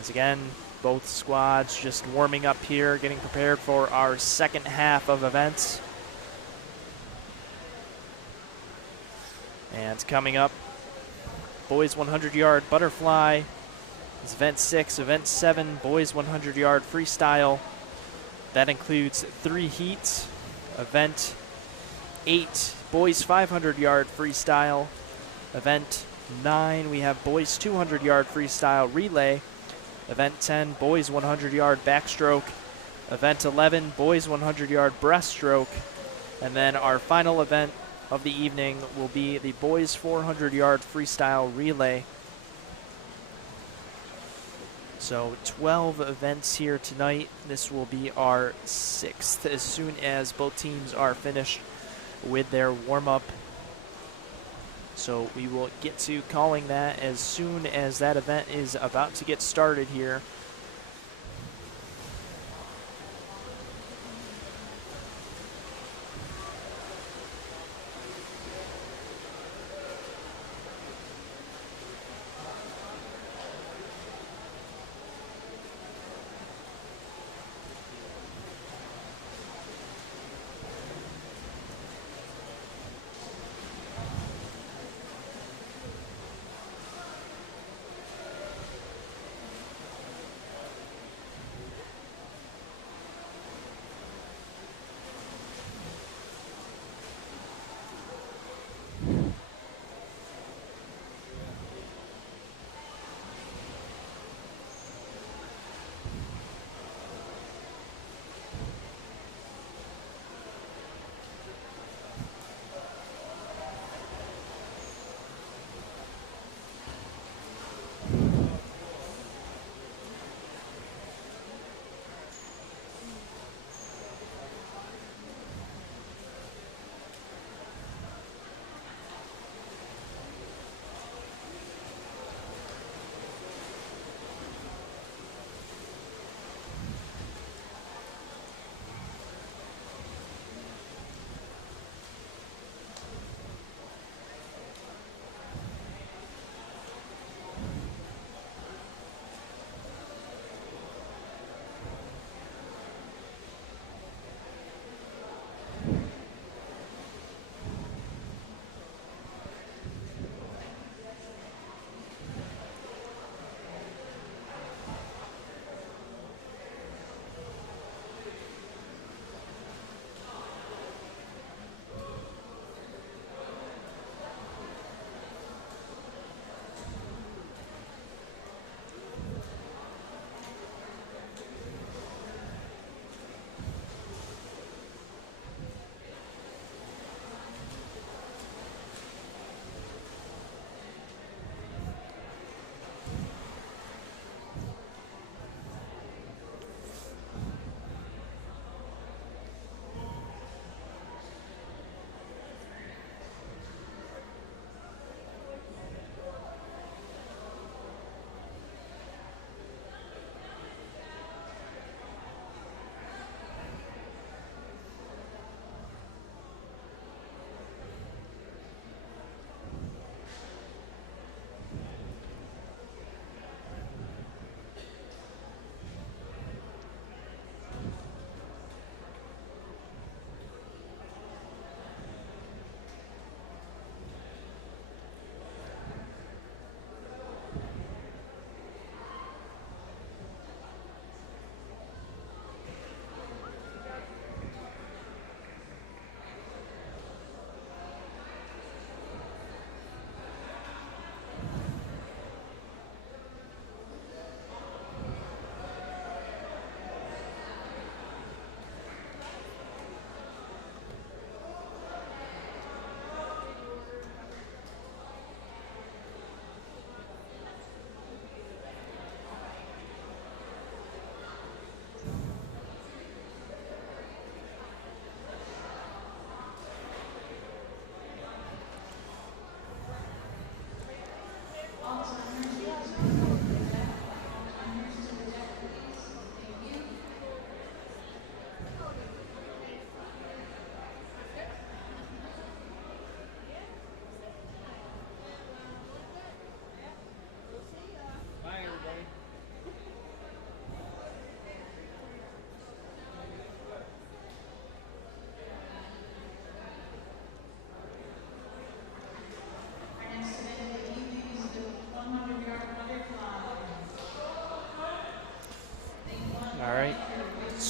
As again, both squads just warming up here, getting prepared for our second half of events. And coming up, boys 100-yard butterfly is event 6. Event 7, boys 100-yard freestyle. That includes 3 heats. Event 8, boys 500-yard freestyle. Event 9, we have boys 200-yard freestyle relay. Event 10, boys 100-yard backstroke. Event 11, boys 100-yard breaststroke. And then our final event of the evening will be the boys 400-yard freestyle relay. So 12 events here tonight. This will be our 6th as soon as both teams are finished with their warm-up. So we will get to calling that as soon as that event is about to get started here.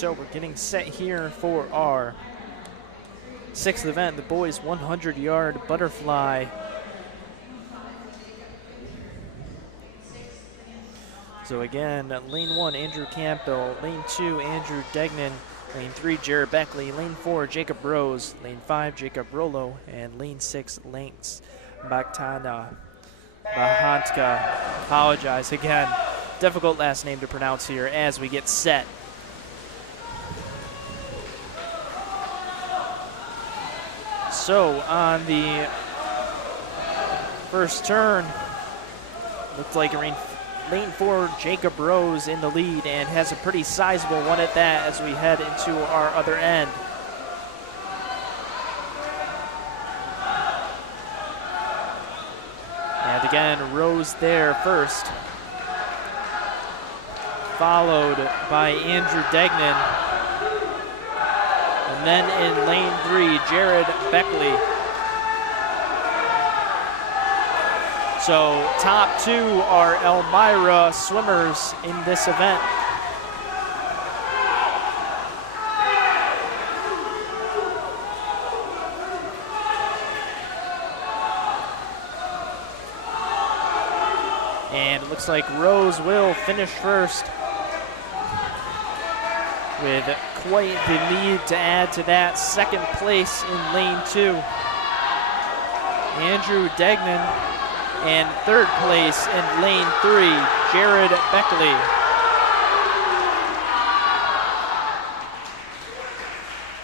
So we're getting set here for our 6th event, the boys 100-yard butterfly. So again, lane 1, Andrew Campbell, lane 2, Andrew Degnan, lane 3, Jared Beckley, lane 4, Jacob Rose, lane 5, Jacob Rolo, and lane 6, Lance Bahtana. Apologize again. Difficult last name to pronounce here as we get set. So on the first turn, looked like lane 4, Jacob Rose in the lead and has a pretty sizable one at that as we head into our other end. And again, Rose there first, followed by Andrew Degnan. And then in lane 3, Jared Beckley. So top 2 are Elmira swimmers in this event. And it looks like Rose will finish first with quite the lead to add to that. Second place in lane 2, Andrew Degnan. And third place in lane 3, Jared Beckley.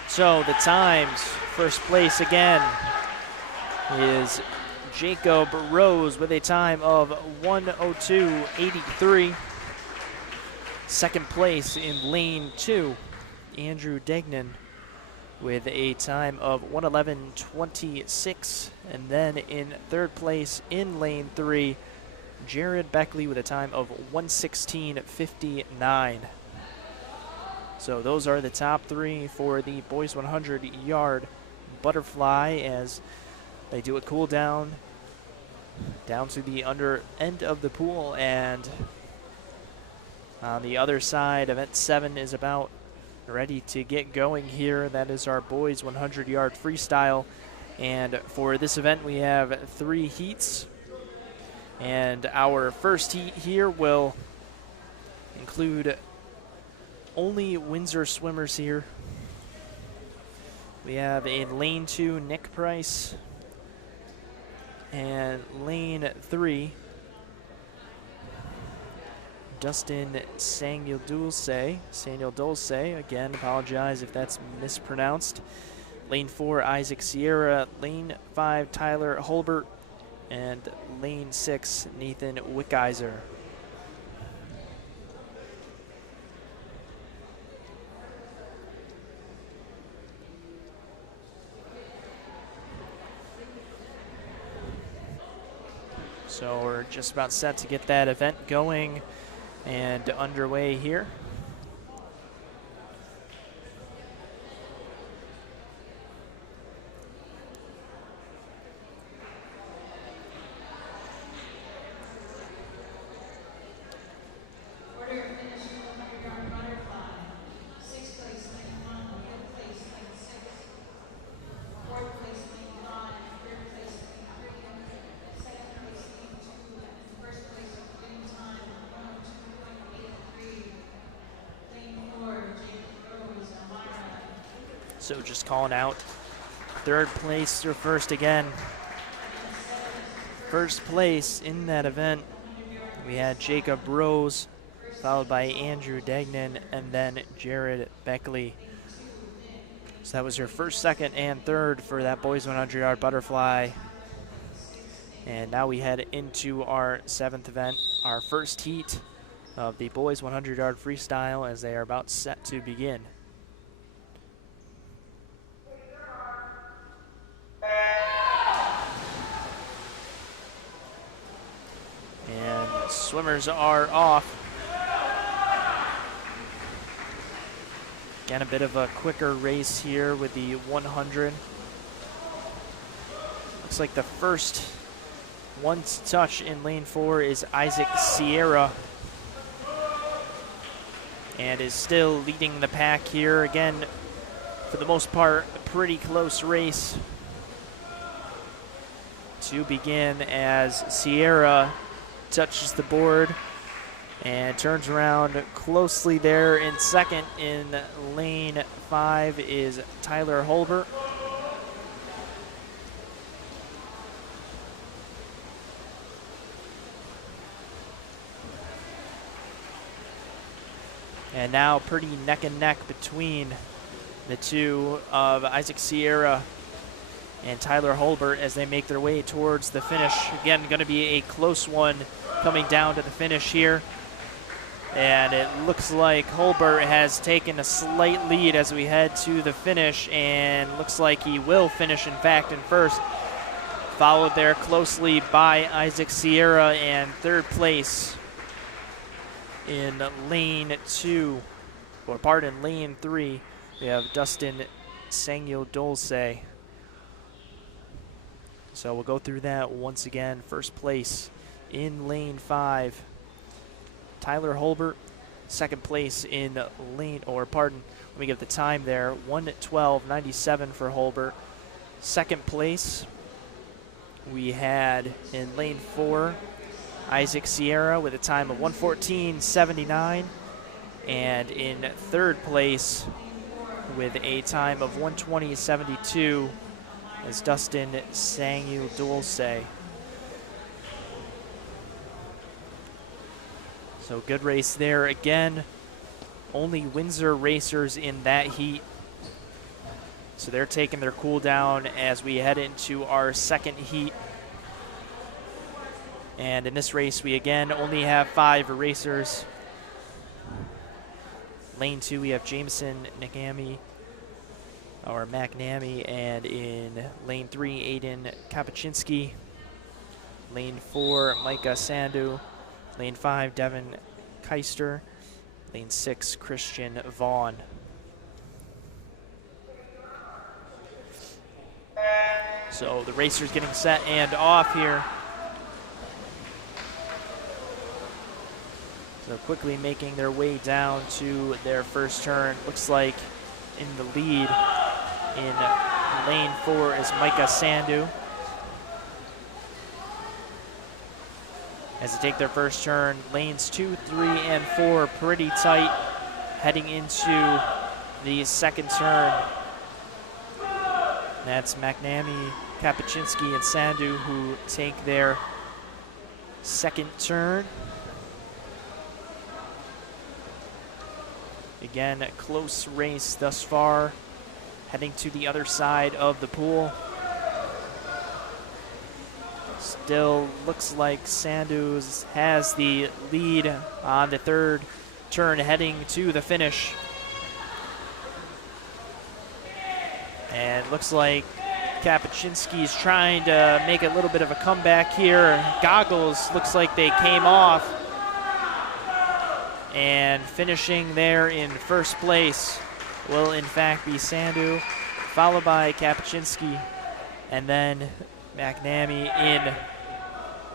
So the times, first place again is Jacob Rose with a time of 1:02.83. Second place in lane 2, Andrew Degnan with a time of 1:11.26. And then in third place in lane 3, Jared Beckley with a time of 1:16.59. So those are the top 3 for the boys 100-yard butterfly as they do a cool down to the under end of the pool. And on the other side, event 7 is about ready to get going here. That is our boys 100-yard freestyle. And for this event, we have 3 heats. And our first heat here will include only Windsor swimmers here. We have in lane 2, Nick Price. And lane 3, Dustin Samuel Dulce. Again, apologize if that's mispronounced. Lane 4, Isaac Sierra. Lane 5, Tyler Holbert. And lane 6, Nathan Wickizer. So we're just about set to get that event going and underway here. So just calling out third place or first again. First place in that event, we had Jacob Rose, followed by Andrew Degnan, and then Jared Beckley. So that was your first, second, and third for that boys 100-yard butterfly. And now we head into our 7th event, our first heat of the boys 100-yard freestyle as they are about set to begin. And swimmers are off. Again, a bit of a quicker race here with the 100. Looks like the first one to touch in lane 4 is Isaac Sierra. and is still leading the pack here. Again, for the most part, a pretty close race to begin as Sierra touches the board and turns around closely there in second. In lane 5 is Tyler Holbert. And now pretty neck and neck between the two of Isaac Sierra and Tyler Holbert as they make their way towards the finish. Again, going to be a close one coming down to the finish here. And it looks like Holbert has taken a slight lead as we head to the finish, and looks like he will finish, in fact, in first. Followed there closely by Isaac Sierra, and third place in lane 2, or pardon, lane 3, we have Dustin Sangyo Dulce. So we'll go through that once again. First place in lane 5, Tyler Holbert. Second place in lane, or pardon, let me give the time there, 1:12.97 for Holbert. Second place we had in lane 4, Isaac Sierra with a time of 1:14.79. And in third place with a time of 1:20.72 is Dustin Sangyu Dulce. So good race there. Again, only Windsor racers in that heat. So they're taking their cool down as we head into our second heat. And in this race, we again only have 5 racers. Lane 2, we have Jameson McNamee, and in lane 3, Aiden Kapuscinski. Lane 4, Micah Sandu. Lane 5, Devin Keister. Lane 6, Christian Vaughn. So the racers getting set and off here. So quickly making their way down to their first turn. Looks like in the lead in lane 4 is Micah Sandu. As they take their first turn, lanes 2, 3, and 4 pretty tight heading into the second turn. That's McNamee, Kapuscinski, and Sandu who take their second turn. Again, a close race thus far, heading to the other side of the pool. Still looks like Sandu has the lead on the third turn heading to the finish. And looks like Kapuscinski's trying to make a little bit of a comeback here. Goggles looks like they came off. And finishing there in first place will in fact be Sandu, followed by Kapuscinski, and then McNamee in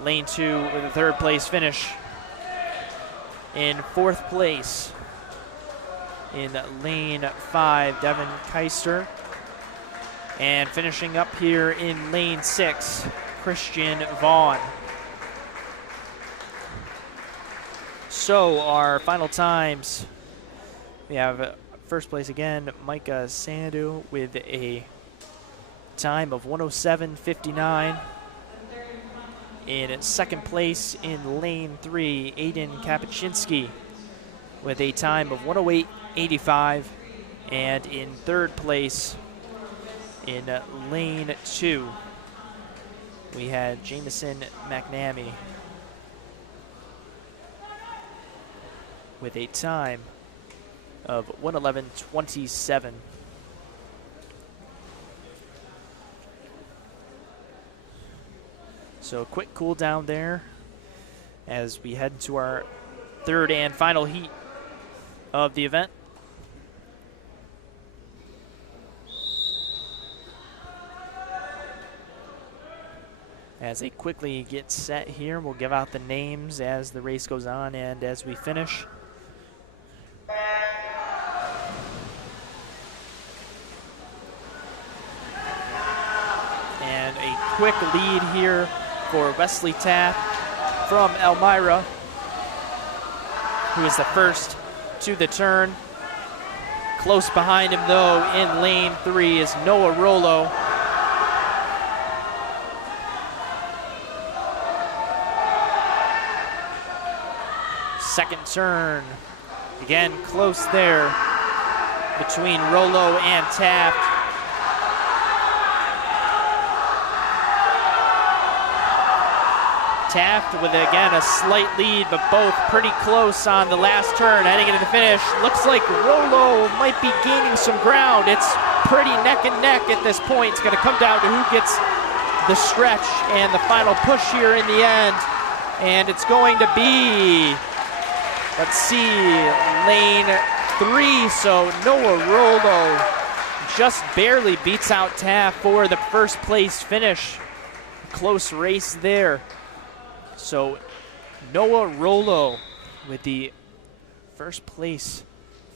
lane 2 with a third place finish. In fourth place in lane 5, Devin Keister. And finishing up here in lane 6, Christian Vaughn. So our final times, we have first place again, Micah Sandu with a time of 1:07.59. In second place in lane 3, Aiden Kapuscinski with a time of 1:08.85. And in third place in lane 2, we had Jameson McNamee with a time of 1:11.27. So a quick cool down there as we head to our third and final heat of the event. As they quickly get set here, we'll give out the names as the race goes on and as we finish. quick lead here for Wesley Taft from Elmira, who is the first to the turn. Close behind him, though, in lane 3 is Noah Rollo. Second turn, again close there between Rollo and Taft. Taft with, again, a slight lead, but both pretty close on the last turn. Heading into the finish, looks like Rollo might be gaining some ground. It's pretty neck and neck at this point. It's going to come down to who gets the stretch and the final push here in the end. And it's going to be, let's see, lane 3. So Noah Rollo just barely beats out Taft for the first place finish. Close race there. So Noah Rollo with the first place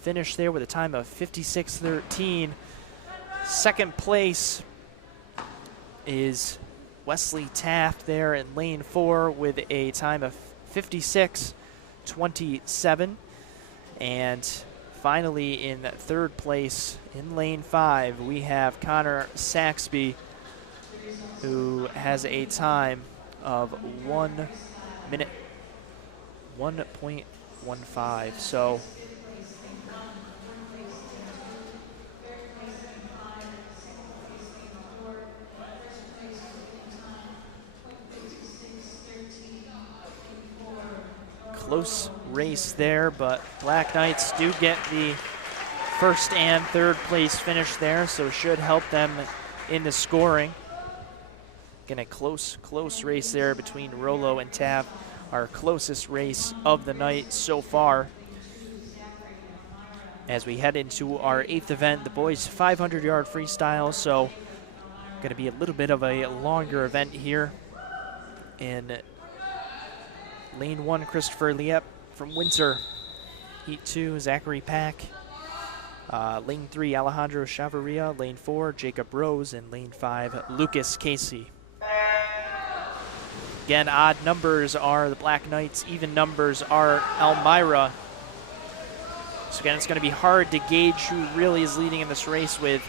finish there with a time of 56:13. Second place is Wesley Taft there in lane 4 with a time of 56:27. And finally in third place in lane 5, we have Connor Saxby, who has a time of 1 minute 1.15. So close race there, but Black Knights do get the first and third place finish there, so should help them in the scoring. Again, a close race there between Rollo and Taft, our closest race of the night so far. As we head into our 8th event, the boys 500-yard freestyle, so going to be a little bit of a longer event here. In lane 1, Christopher Liepp from Windsor. Heat 2, Zachary Pack. Lane 3, Alejandro Chavarria. Lane 4, Jacob Rose. And lane 5, Lucas Casey. Again, odd numbers are the Black Knights. Even numbers are Elmira. So again, it's going to be hard to gauge who really is leading in this race with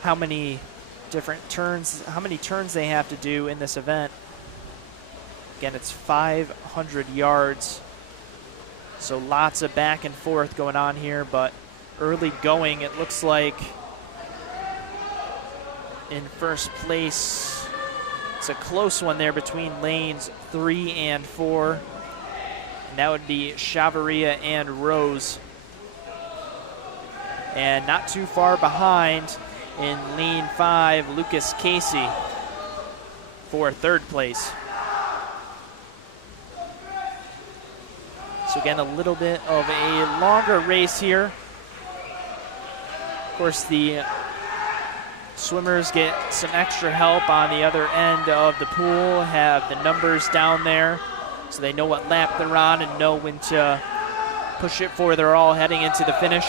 how many different turns, how many turns they have to do in this event. Again, it's 500 yards. So lots of back and forth going on here, but early going, it looks like in first place, it's a close one there between lanes 3 and 4. And that would be Chavarria and Rose. And not too far behind in lane 5, Lucas Casey for third place. So again, a little bit of a longer race here. Of course, the swimmers get some extra help on the other end of the pool, have the numbers down there so they know what lap they're on and know when to push it for their all heading into the finish.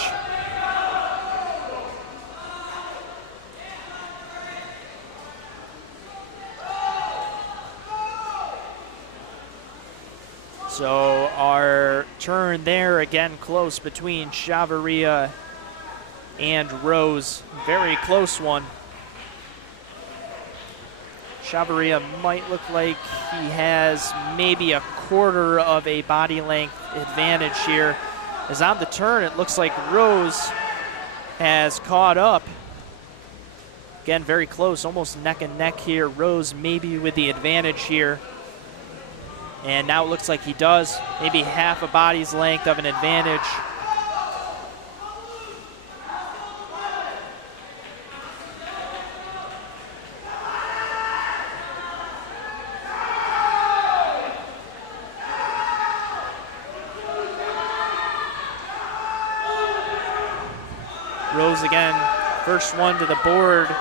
So our turn there, again close between Chavarria and Rose. Very close one. Chavarria might look like he has maybe a quarter of a body length advantage here. As on the turn, it looks like Rose has caught up. Again, very close, almost neck and neck here. Rose maybe with the advantage here. And now it looks like he does, maybe half a body's length of an advantage. Rose again, first one to the board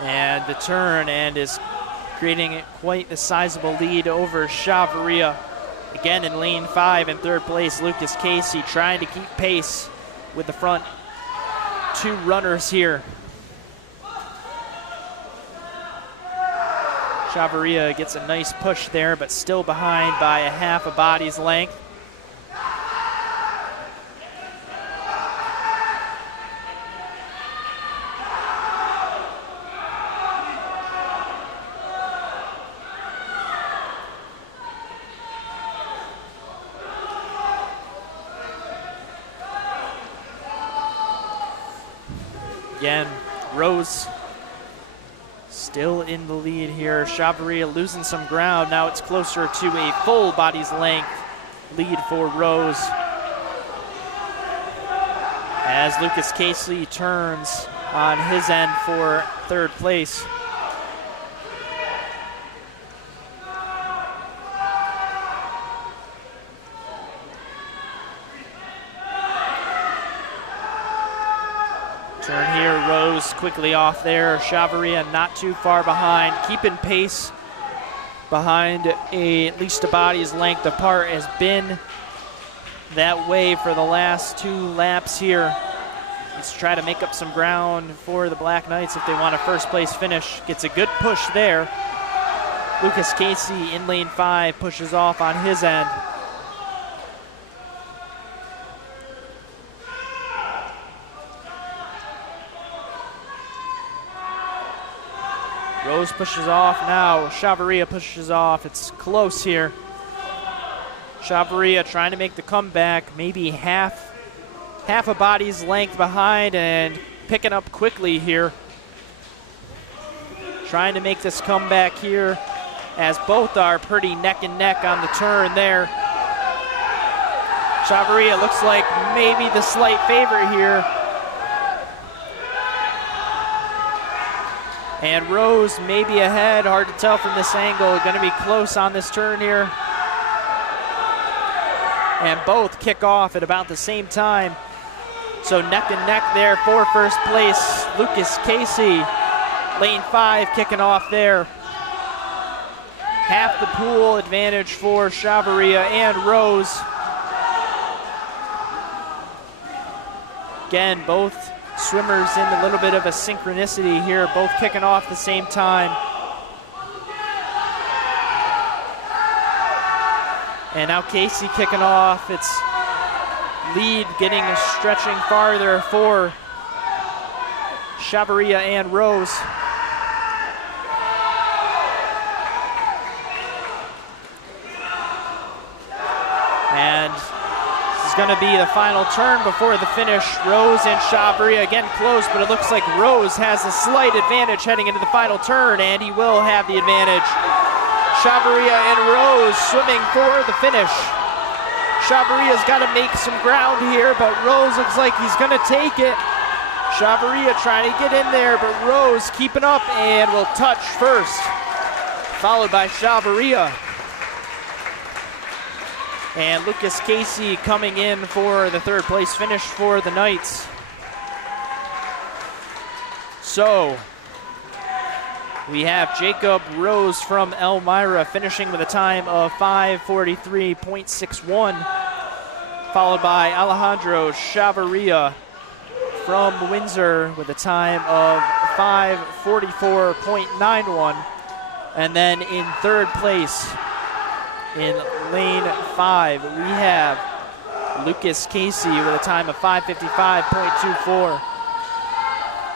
and the turn, and is creating quite a sizable lead over Chavarria. Again in lane 5 in third place, Lucas Casey trying to keep pace with the front two runners here. Chavarria gets a nice push there, but still behind by a half a body's length. Again, Rose still in the lead here. Chavarria losing some ground. Now it's closer to a full body's length lead for Rose. As Lucas Casey turns on his end for third place. Turn here, Rose quickly off there. Chavarria not too far behind, keeping pace behind at least a body's length apart. Has been that way for the last 2 laps here. Let's try to make up some ground for the Black Knights if they want a first place finish. Gets a good push there. Lucas Casey in lane 5 pushes off on his end. Rose pushes off now. Chavarria pushes off. It's close here. Chavarria trying to make the comeback, maybe half a body's length behind and picking up quickly here. Trying to make this comeback here as both are pretty neck and neck on the turn there. Chavarria looks like maybe the slight favorite here. And Rose maybe ahead, hard to tell from this angle. Going to be close on this turn here. And both kick off at about the same time. So neck and neck there for first place. Lucas Casey, lane 5 kicking off there. Half the pool advantage for Chavarria and Rose. Again, both swimmers in a little bit of a synchronicity here, both kicking off at the same time. And now Casey kicking off. It's lead getting stretching farther for Chavarria and Rose. And this is going to be the final turn before the finish. Rose and Chavarria again close, but it looks like Rose has a slight advantage heading into the final turn, and he will have the advantage. Chavarria and Rose swimming for the finish. Chavarria's got to make some ground here, but Rose looks like he's going to take it. Chavarria trying to get in there, but Rose keeping up and will touch first, followed by Chavarria. And Lucas Casey coming in for the third place finish for the Knights. So we have Jacob Rose from Elmira finishing with a time of 5:43.61, followed by Alejandro Chavarria from Windsor with a time of 5:44.91. And then in third place, in lane 5, we have Lucas Casey with a time of 5:55.24.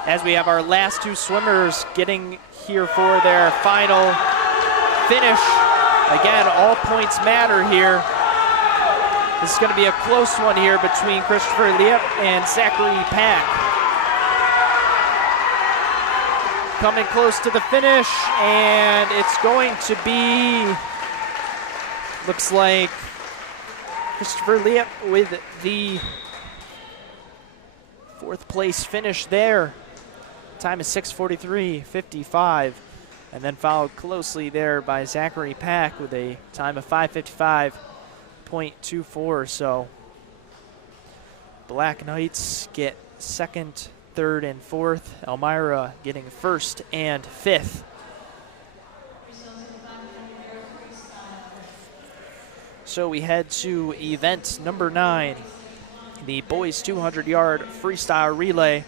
As we have our last 2 swimmers getting here for their final finish. Again, all points matter here. This is going to be a close one here between Christopher Liep and Zachary Pack. Coming close to the finish, and it's going to be, looks like Christopher Liep with the 4th place finish there. Time is 6:43.55, and then followed closely there by Zachary Pack with a time of 5:55.24. So Black Knights get 2nd, 3rd, and 4th. Elmira getting 1st and 5th. So we head to event number 9, the boys 200-yard freestyle relay.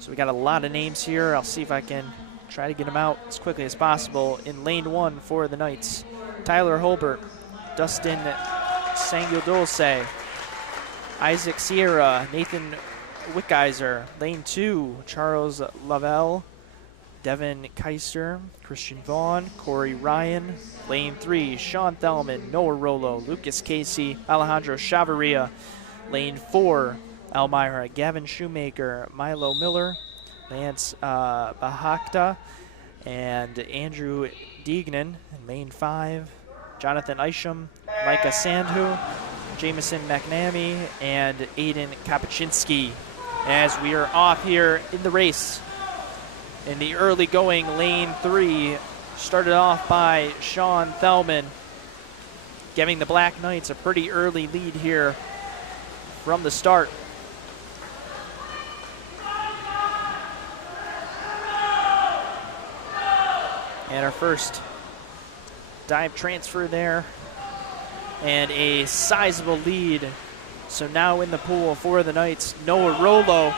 So we got a lot of names here. I'll see if I can try to get him out as quickly as possible. In lane 1 for the Knights, Tyler Holbert, Dustin Sanguildolce, Isaac Sierra, Nathan Wickizer. Lane 2, Charles Lavelle, Devin Keister, Christian Vaughn, Corey Ryan. Lane 3, Sean Thelman, Noah Rollo, Lucas Casey, Alejandro Chavarria. Lane 4, Elmira, Gavin Shoemaker, Milo Miller, Lance Bahakta, and Andrew Deignan. In lane 5, Jonathan Isham, Micah Sandhu, Jameson McNamee, and Aiden Kapuscinski. As we are off here in the race, in the early going lane 3, started off by Sean Thelman, giving the Black Knights a pretty early lead here from the start. And our first dive transfer there, and a sizable lead. So now in the pool for the Knights, Noah Rollo.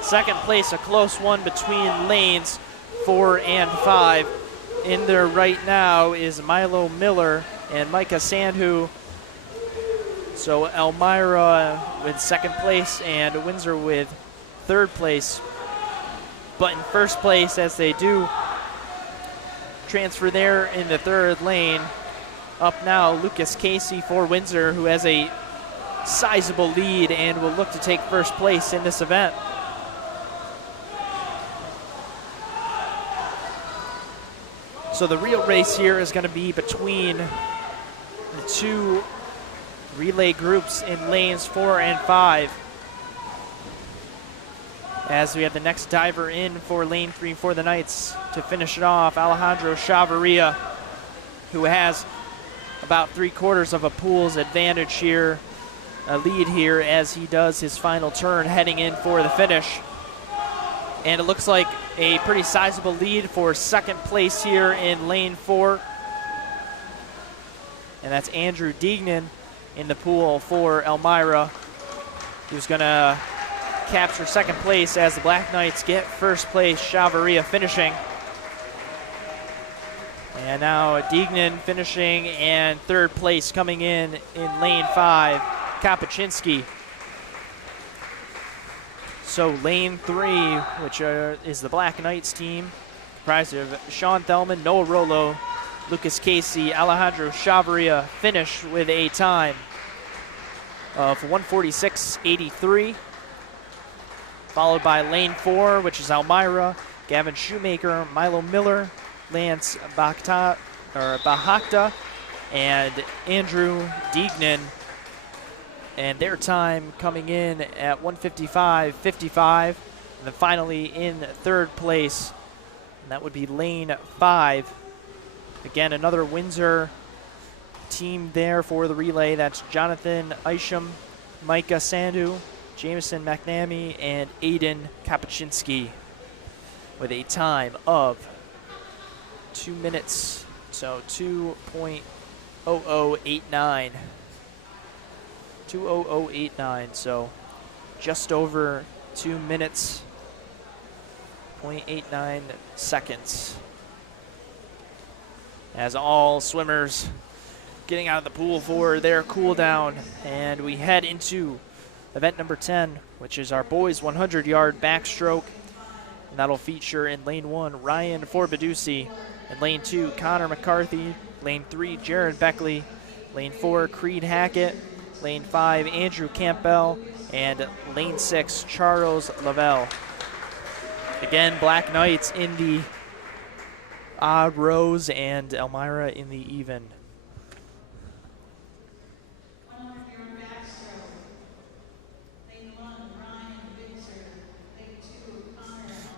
Second place, a close one between lanes 4 and 5. In there right now is Milo Miller and Micah Sandhu. So Elmira with second place and Windsor with third place. But in first place, as they do transfer there in the third lane. Up now, Lucas Casey for Windsor, who has a sizable lead and will look to take first place in this event. So the real race here is going to be between the two relay groups in lanes 4 and 5. As we have the next diver in for lane 3 for the Knights to finish it off, Alejandro Chavarria, who has about 3/4 of a pool's advantage here, a lead here as he does his final turn heading in for the finish. And it looks like a pretty sizable lead for second place here in lane 4. And that's Andrew Deignan in the pool for Elmira, who's going to capture second place as the Black Knights get first place, Chavarria finishing. And now Deignan finishing, and third place coming in lane 5, Kapuscinski. So lane 3, which is the Black Knights team, comprised of Sean Thelman, Noah Rollo, Lucas Casey, Alejandro Chavarria, finish with a time of 146.83. Followed by lane 4, which is Elmira, Gavin Shoemaker, Milo Miller, Lance Bahakta, and Andrew Deignan. And their time coming in at 155.55. And then finally in third place, and that would be lane 5. Again, another Windsor team there for the relay. That's Jonathan Isham, Micah Sandhu, Jameson McNamee, and Aiden Kapuscinski with a time of 2 minutes, so 2.0089. 2:00:89, so just over 2 minutes, 0.89 seconds. As all swimmers getting out of the pool for their cool down, and we head into event number 10, which is our boys 100-yard backstroke. And that'll feature in lane 1, Ryan Forbidusi. In lane 2, Connor McCarthy. Lane 3, Jared Beckley. Lane 4, Creed Hackett. Lane 5, Andrew Campbell. And lane 6, Charles Lavelle. Again, Black Knights in the odd rows and Elmira in the even.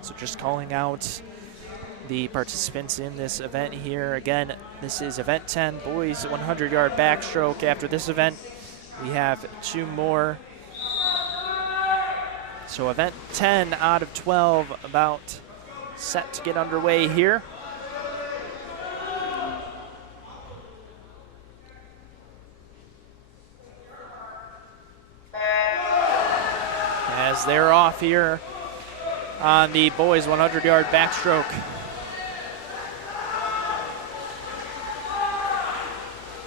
So just calling out the participants in this event here. Again, this is event 10, boys 100-yard backstroke. After this event, we have 2 more. So event 10 out of 12 about set to get underway here. As they're off here on the boys 100-yard backstroke.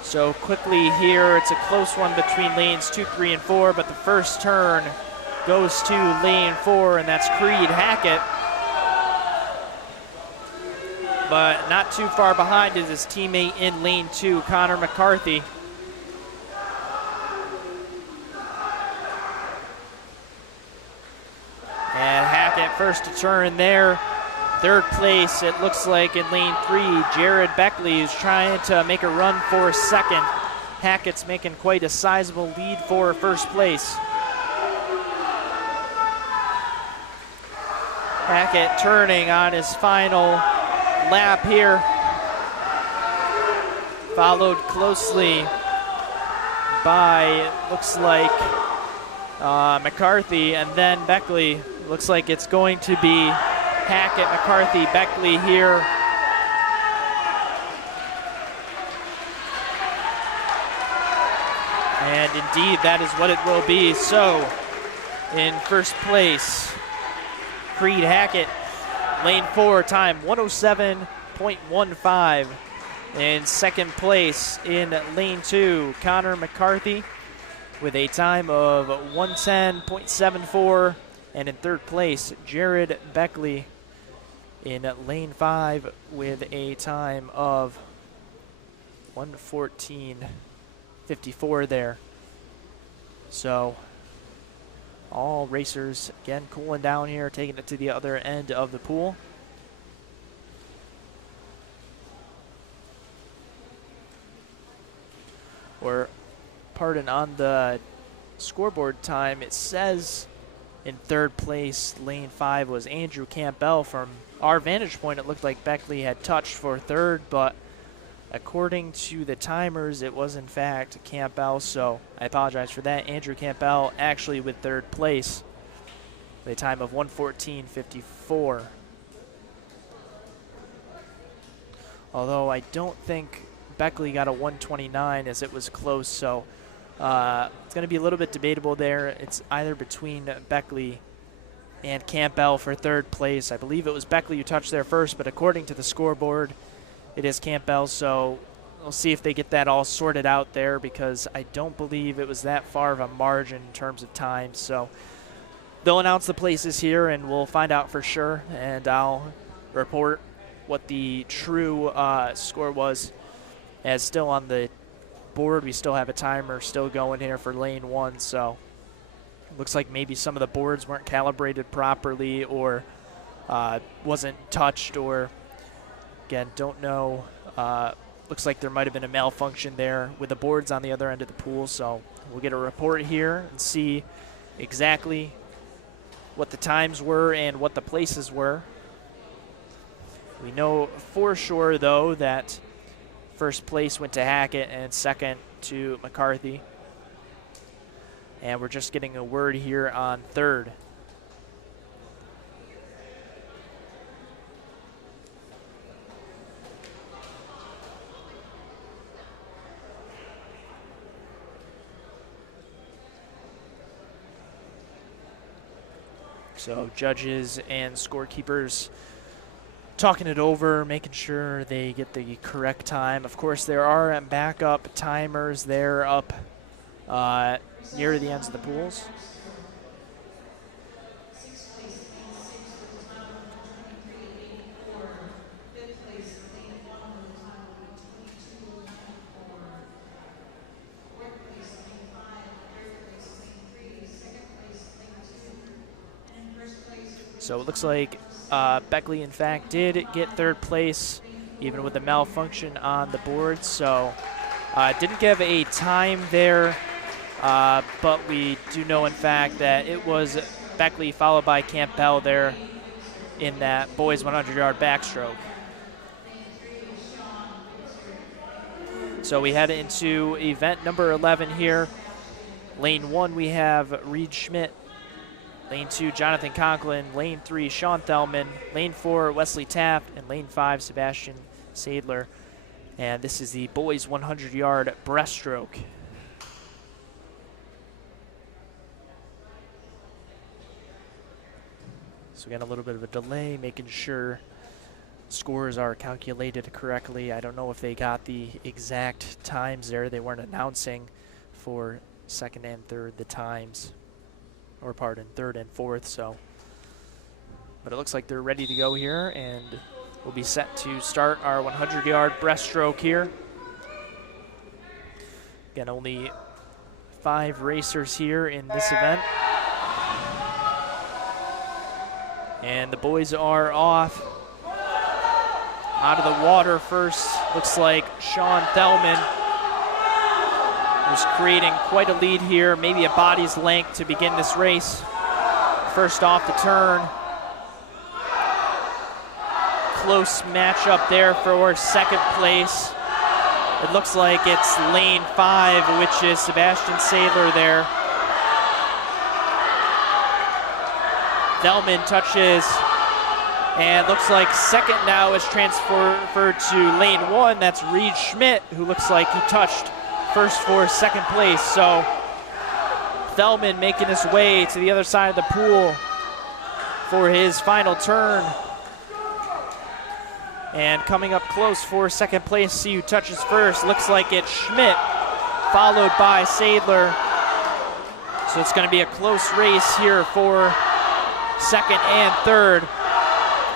So quickly here, it's a close one between lanes 2, 3, and 4, but the first turn goes to lane 4, and that's Creed Hackett. But not too far behind is his teammate in lane 2, Connor McCarthy. And Hackett first to turn there. Third place, it looks like in lane 3, Jared Beckley is trying to make a run for second. Hackett's making quite a sizable lead for first place. Hackett turning on his final lap here. Followed closely by, looks like, McCarthy, and then Beckley. Looks like it's going to be Hackett, McCarthy, Beckley here. And indeed, that is what it will be. So, in first place, Creed Hackett, lane 4, time 107.15. In second place, in lane 2, Connor McCarthy with a time of 110.74. And in third place, Jared Beckley in lane 5 with a time of 114.54 there. So all racers, again, cooling down here, taking it to the other end of the pool. Or, pardon, on the scoreboard time, it says in third place, lane 5 was Andrew Campbell. From our vantage point, it looked like Beckley had touched for third, but according to the timers, it was in fact Campbell, so I apologize for that. Andrew Campbell actually with third place with a time of 114.54. Although I don't think Beckley got a 129 as it was close, so it's going to be a little bit debatable there. It's either between Beckley and Campbell for third place. I believe it was Beckley who touched there first, but according to the scoreboard, it is Campbell, so we'll see if they get that all sorted out there, because I don't believe it was that far of a margin in terms of time. So they'll announce the places here, and we'll find out for sure, and I'll report what the true score was. As still on the board, we still have a timer still going here for lane 1, so looks like maybe some of the boards weren't calibrated properly, or wasn't touched, or again, don't know. Looks like there might have been a malfunction there with the boards on the other end of the pool, so we'll get a report here and see exactly what the times were and what the places were. We know for sure, though, that first place went to Hackett and second to McCarthy. And we're just getting a word here on third. So judges and scorekeepers talking it over, making sure they get the correct time. Of course, there are backup timers there up near the ends of the pools. So it looks like Beckley, in fact, did get third place, even with the malfunction on the board. So didn't give a time there, but we do know, in fact, that it was Beckley followed by Campbell there in that boys 100-yard backstroke. So we head into event number 11 here. Lane 1, we have Reed Schmidt. Lane 2, Jonathan Conklin. Lane 3, Sean Thelman. Lane 4, Wesley Taft. And Lane 5, Sebastian Sadler. And this is the boys 100-yard breaststroke. So we got a little bit of a delay, making sure scores are calculated correctly. I don't know if they got the exact times there. They weren't announcing for second and third the times, or pardon, third and fourth. So, but it looks like they're ready to go here, and we'll be set to start our 100-yard breaststroke here. Again, only 5 racers here in this event. And the boys are off. Out of the water first, looks like Sean Thelman was creating quite a lead here, maybe a body's length to begin this race. First off the turn. Close matchup there for second place. It looks like it's lane 5, which is Sebastian Sadler there. Thelman touches, and looks like second now is transferred to lane 1. That's Reed Schmidt, who looks like he touched first for second place. So Thelman making his way to the other side of the pool for his final turn. And coming up close for second place, see who touches first. Looks like it's Schmidt, followed by Sadler. So it's going to be a close race here for second and third.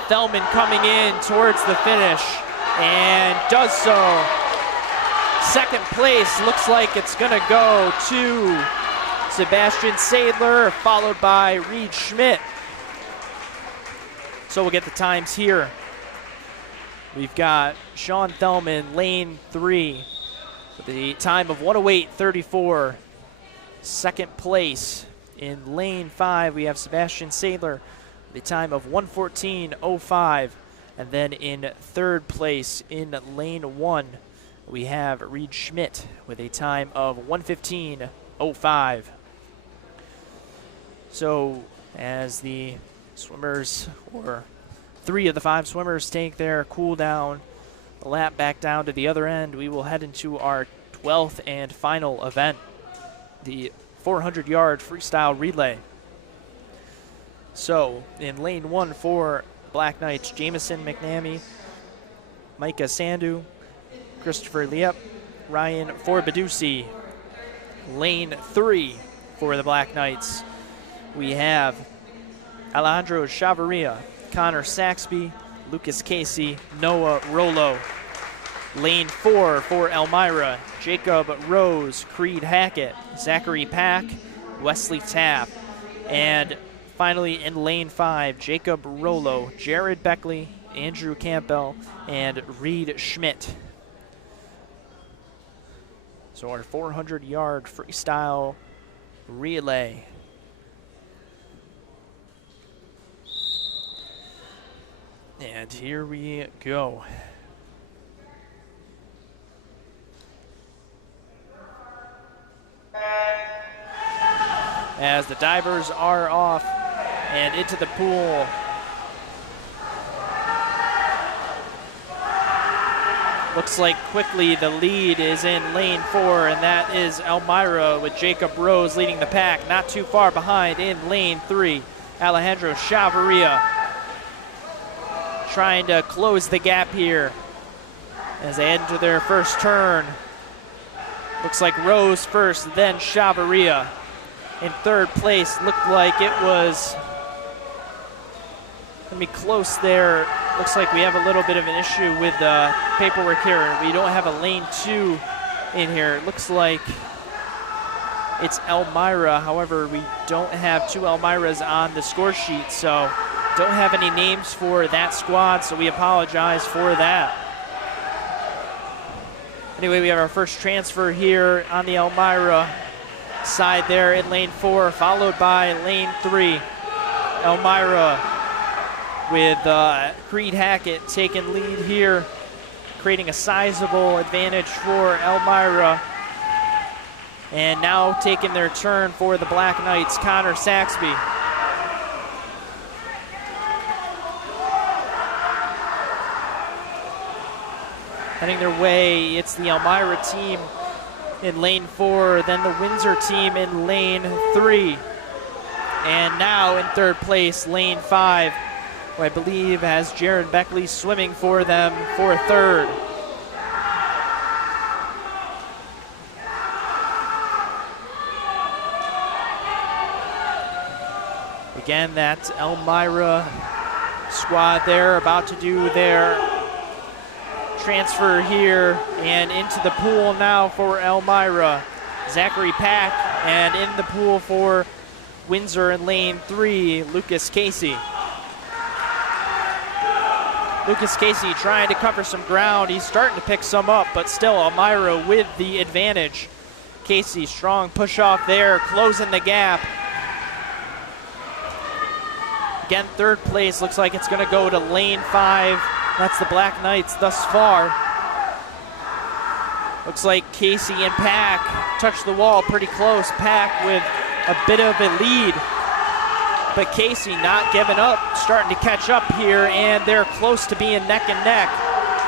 Thelman coming in towards the finish, and does so. Second place looks like it's going to go to Sebastian Sadler, followed by Reed Schmidt. So we'll get the times here. We've got Sean Thelman, lane 3, with the time of 1:08.34. Second place in lane 5, we have Sebastian Sadler, with the time of 1:14.05. And then in third place in lane 1, we have Reed Schmidt with a time of 1:15.05. So as the swimmers, or 3 of the 5 swimmers, take their cool down lap back down to the other end, we will head into our 12th and final event, the 400-yard freestyle relay. So in lane 1 for Black Knights, Jamison McNamee, Micah Sandu, Christopher Liep, Ryan Forbadusi. Lane 3 for the Black Knights, we have Alejandro Chavarria, Connor Saxby, Lucas Casey, Noah Rollo. Lane 4 for Elmira, Jacob Rose, Creed Hackett, Zachary Pack, Wesley Tapp. And finally in lane 5, Jacob Rollo, Jared Beckley, Andrew Campbell, and Reed Schmidt. So our 400-yard freestyle relay. And here we go. As the divers are off and into the pool. Looks like quickly the lead is in lane 4, and that is Elmira with Jacob Rose leading the pack. Not too far behind in lane 3, Alejandro Chavarria, trying to close the gap here as they head into their first turn. Looks like Rose first, then Chavarria. In third place, looked like it was going to be close there. Looks like we have a little bit of an issue with the paperwork here. We don't have a lane 2 in here. It looks like it's Elmira. However, we don't have 2 Elmiras on the score sheet, so don't have any names for that squad, so we apologize for that. Anyway, we have our first transfer here on the Elmira side there in lane 4, followed by lane 3. Elmira with Creed Hackett taking lead here, creating a sizable advantage for Elmira. And now taking their turn for the Black Knights, Connor Saxby. Heading their way, it's the Elmira team in lane 4, then the Windsor team in lane 3. And now in third place, lane 5, who I believe has Jared Beckley swimming for them for third. Again, that Elmira squad there about to do their transfer here, and into the pool now for Elmira. Zachary Pack, and in the pool for Windsor in lane 3, Lucas Casey. Lucas Casey trying to cover some ground. He's starting to pick some up, but still Elmira with the advantage. Casey, strong push off there, closing the gap. Again, third place looks like it's going to go to lane 5. That's the Black Knights thus far. Looks like Casey and Pack touch the wall pretty close. Pack with a bit of a lead, but Casey not giving up, starting to catch up here, and they're close to being neck and neck.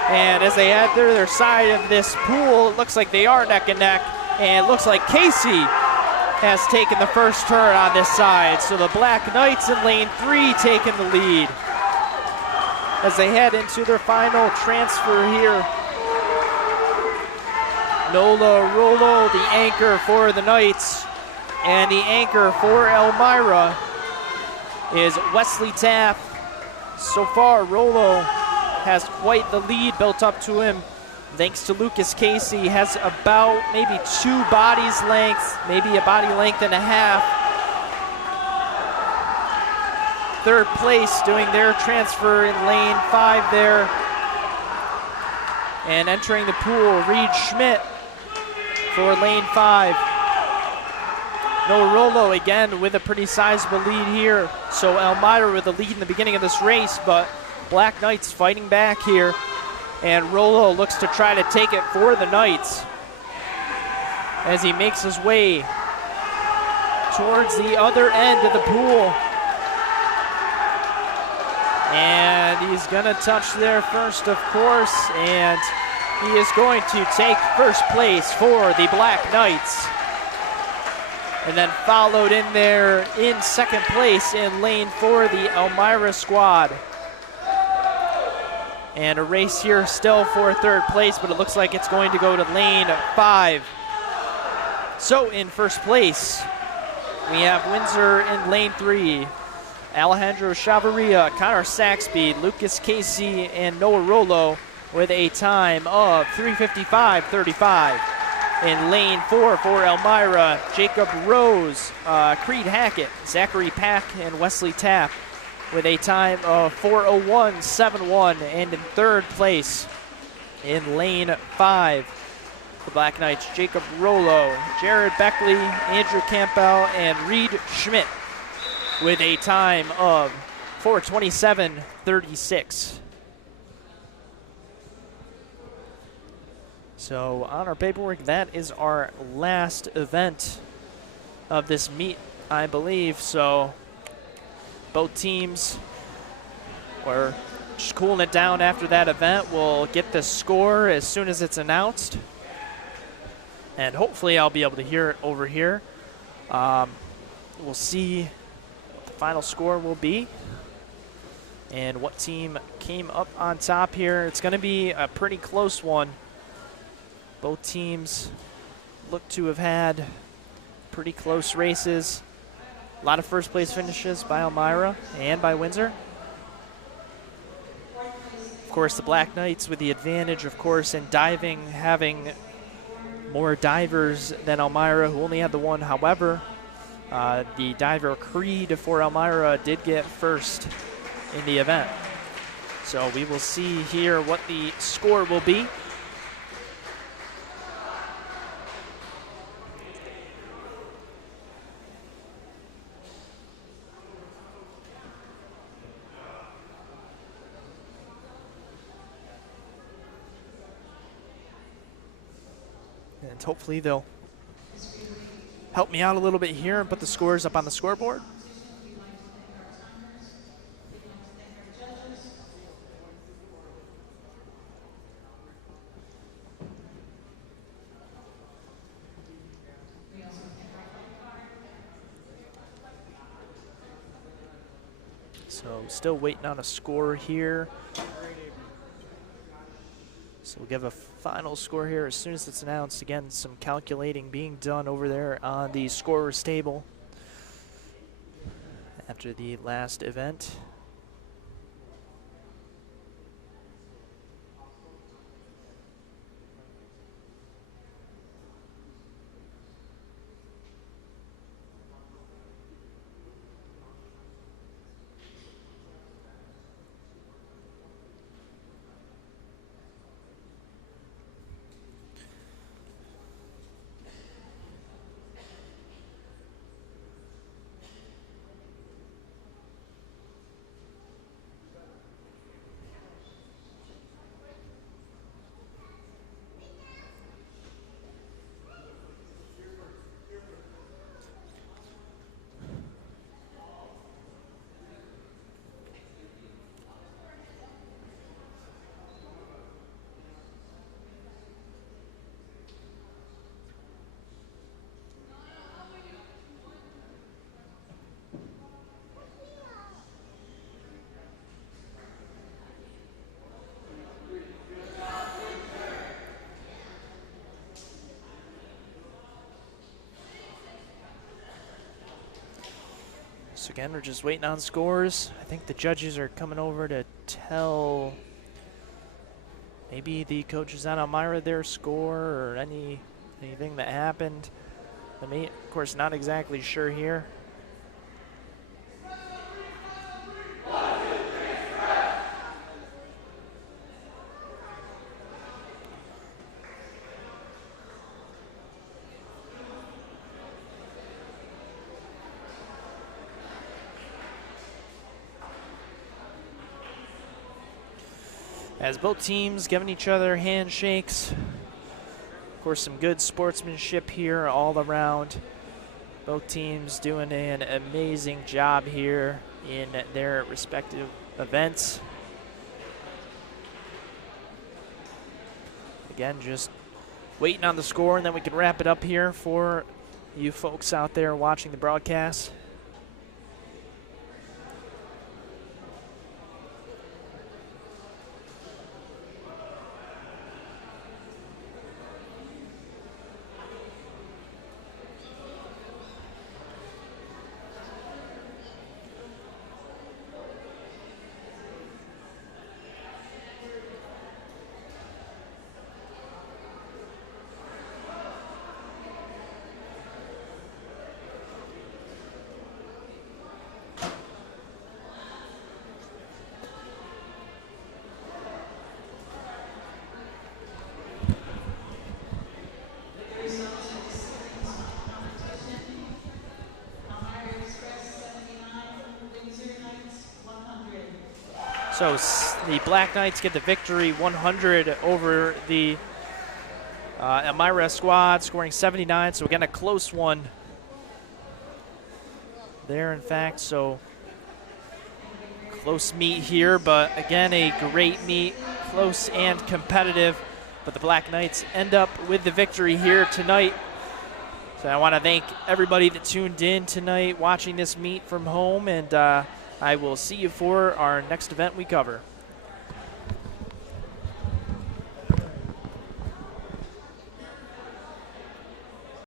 And as they head to their side of this pool, it looks like they are neck and neck, and it looks like Casey has taken the first turn on this side. So the Black Knights in lane 3 taking the lead as they head into their final transfer here. Nola Rollo, the anchor for the Knights, and the anchor for Elmira is Wesley Taff. So far, Rollo has quite the lead built up to him, thanks to Lucas Casey. Has about maybe 2 bodies lengths, maybe a body length and a half. Third place doing their transfer in lane 5 there. And entering the pool, Reed Schmidt for lane 5. Noah Rollo again with a pretty sizable lead here. So Elmira with the lead in the beginning of this race, but Black Knights fighting back here. And Rollo looks to try to take it for the Knights as he makes his way towards the other end of the pool. And he's gonna touch there first, of course, and he is going to take first place for the Black Knights. And then followed in there in second place in lane 4, the Elmira squad. And a race here still for third place, but it looks like it's going to go to lane 5. So in first place, we have Windsor in lane 3. Alejandro Chavarria, Connor Saxby, Lucas Casey, and Noah Rollo with a time of 3:55.35. In lane 4 for Elmira, Jacob Rose, Creed Hackett, Zachary Pack, and Wesley Tapp with a time of 4:01.71. And in third place in lane 5, the Black Knights, Jacob Rollo, Jared Beckley, Andrew Campbell, and Reed Schmidt with a time of 4:27.36. So on our paperwork, that is our last event of this meet, I believe. So both teams were just cooling it down after that event. We'll get the score as soon as it's announced, and hopefully I'll be able to hear it over here. We'll see what the final score will be and what team came up on top here. It's going to be a pretty close one. Both teams look to have had pretty close races. A lot of first place finishes by Elmira and by Windsor. Of course, the Black Knights with the advantage, of course, in diving, having more divers than Elmira, who only had the one. However, the diver Creed for Elmira did get first in the event. So we will see here what the score will be. And hopefully they'll help me out a little bit here and put the scores up on the scoreboard. So still waiting on a score here. So we'll give a final score here as soon as it's announced. Again, some calculating being done over there on the scorer's table after the last event. So again, we're just waiting on scores. I think the judges are coming over to tell maybe the coaches at Elmira their score or anything that happened. I mean, of course, not exactly sure here. As both teams giving each other handshakes. Of course, some good sportsmanship here all around. Both teams doing an amazing job here in their respective events. Again, just waiting on the score, and then we can wrap it up here for you folks out there watching the broadcast. So the Black Knights get the victory 100 over the Elmira squad, scoring 79. So again, a close one there, in fact. So close meet here, but again, a great meet, close and competitive. But the Black Knights end up with the victory here tonight. So I want to thank everybody that tuned in tonight watching this meet from home, and I will see you for our next event we cover.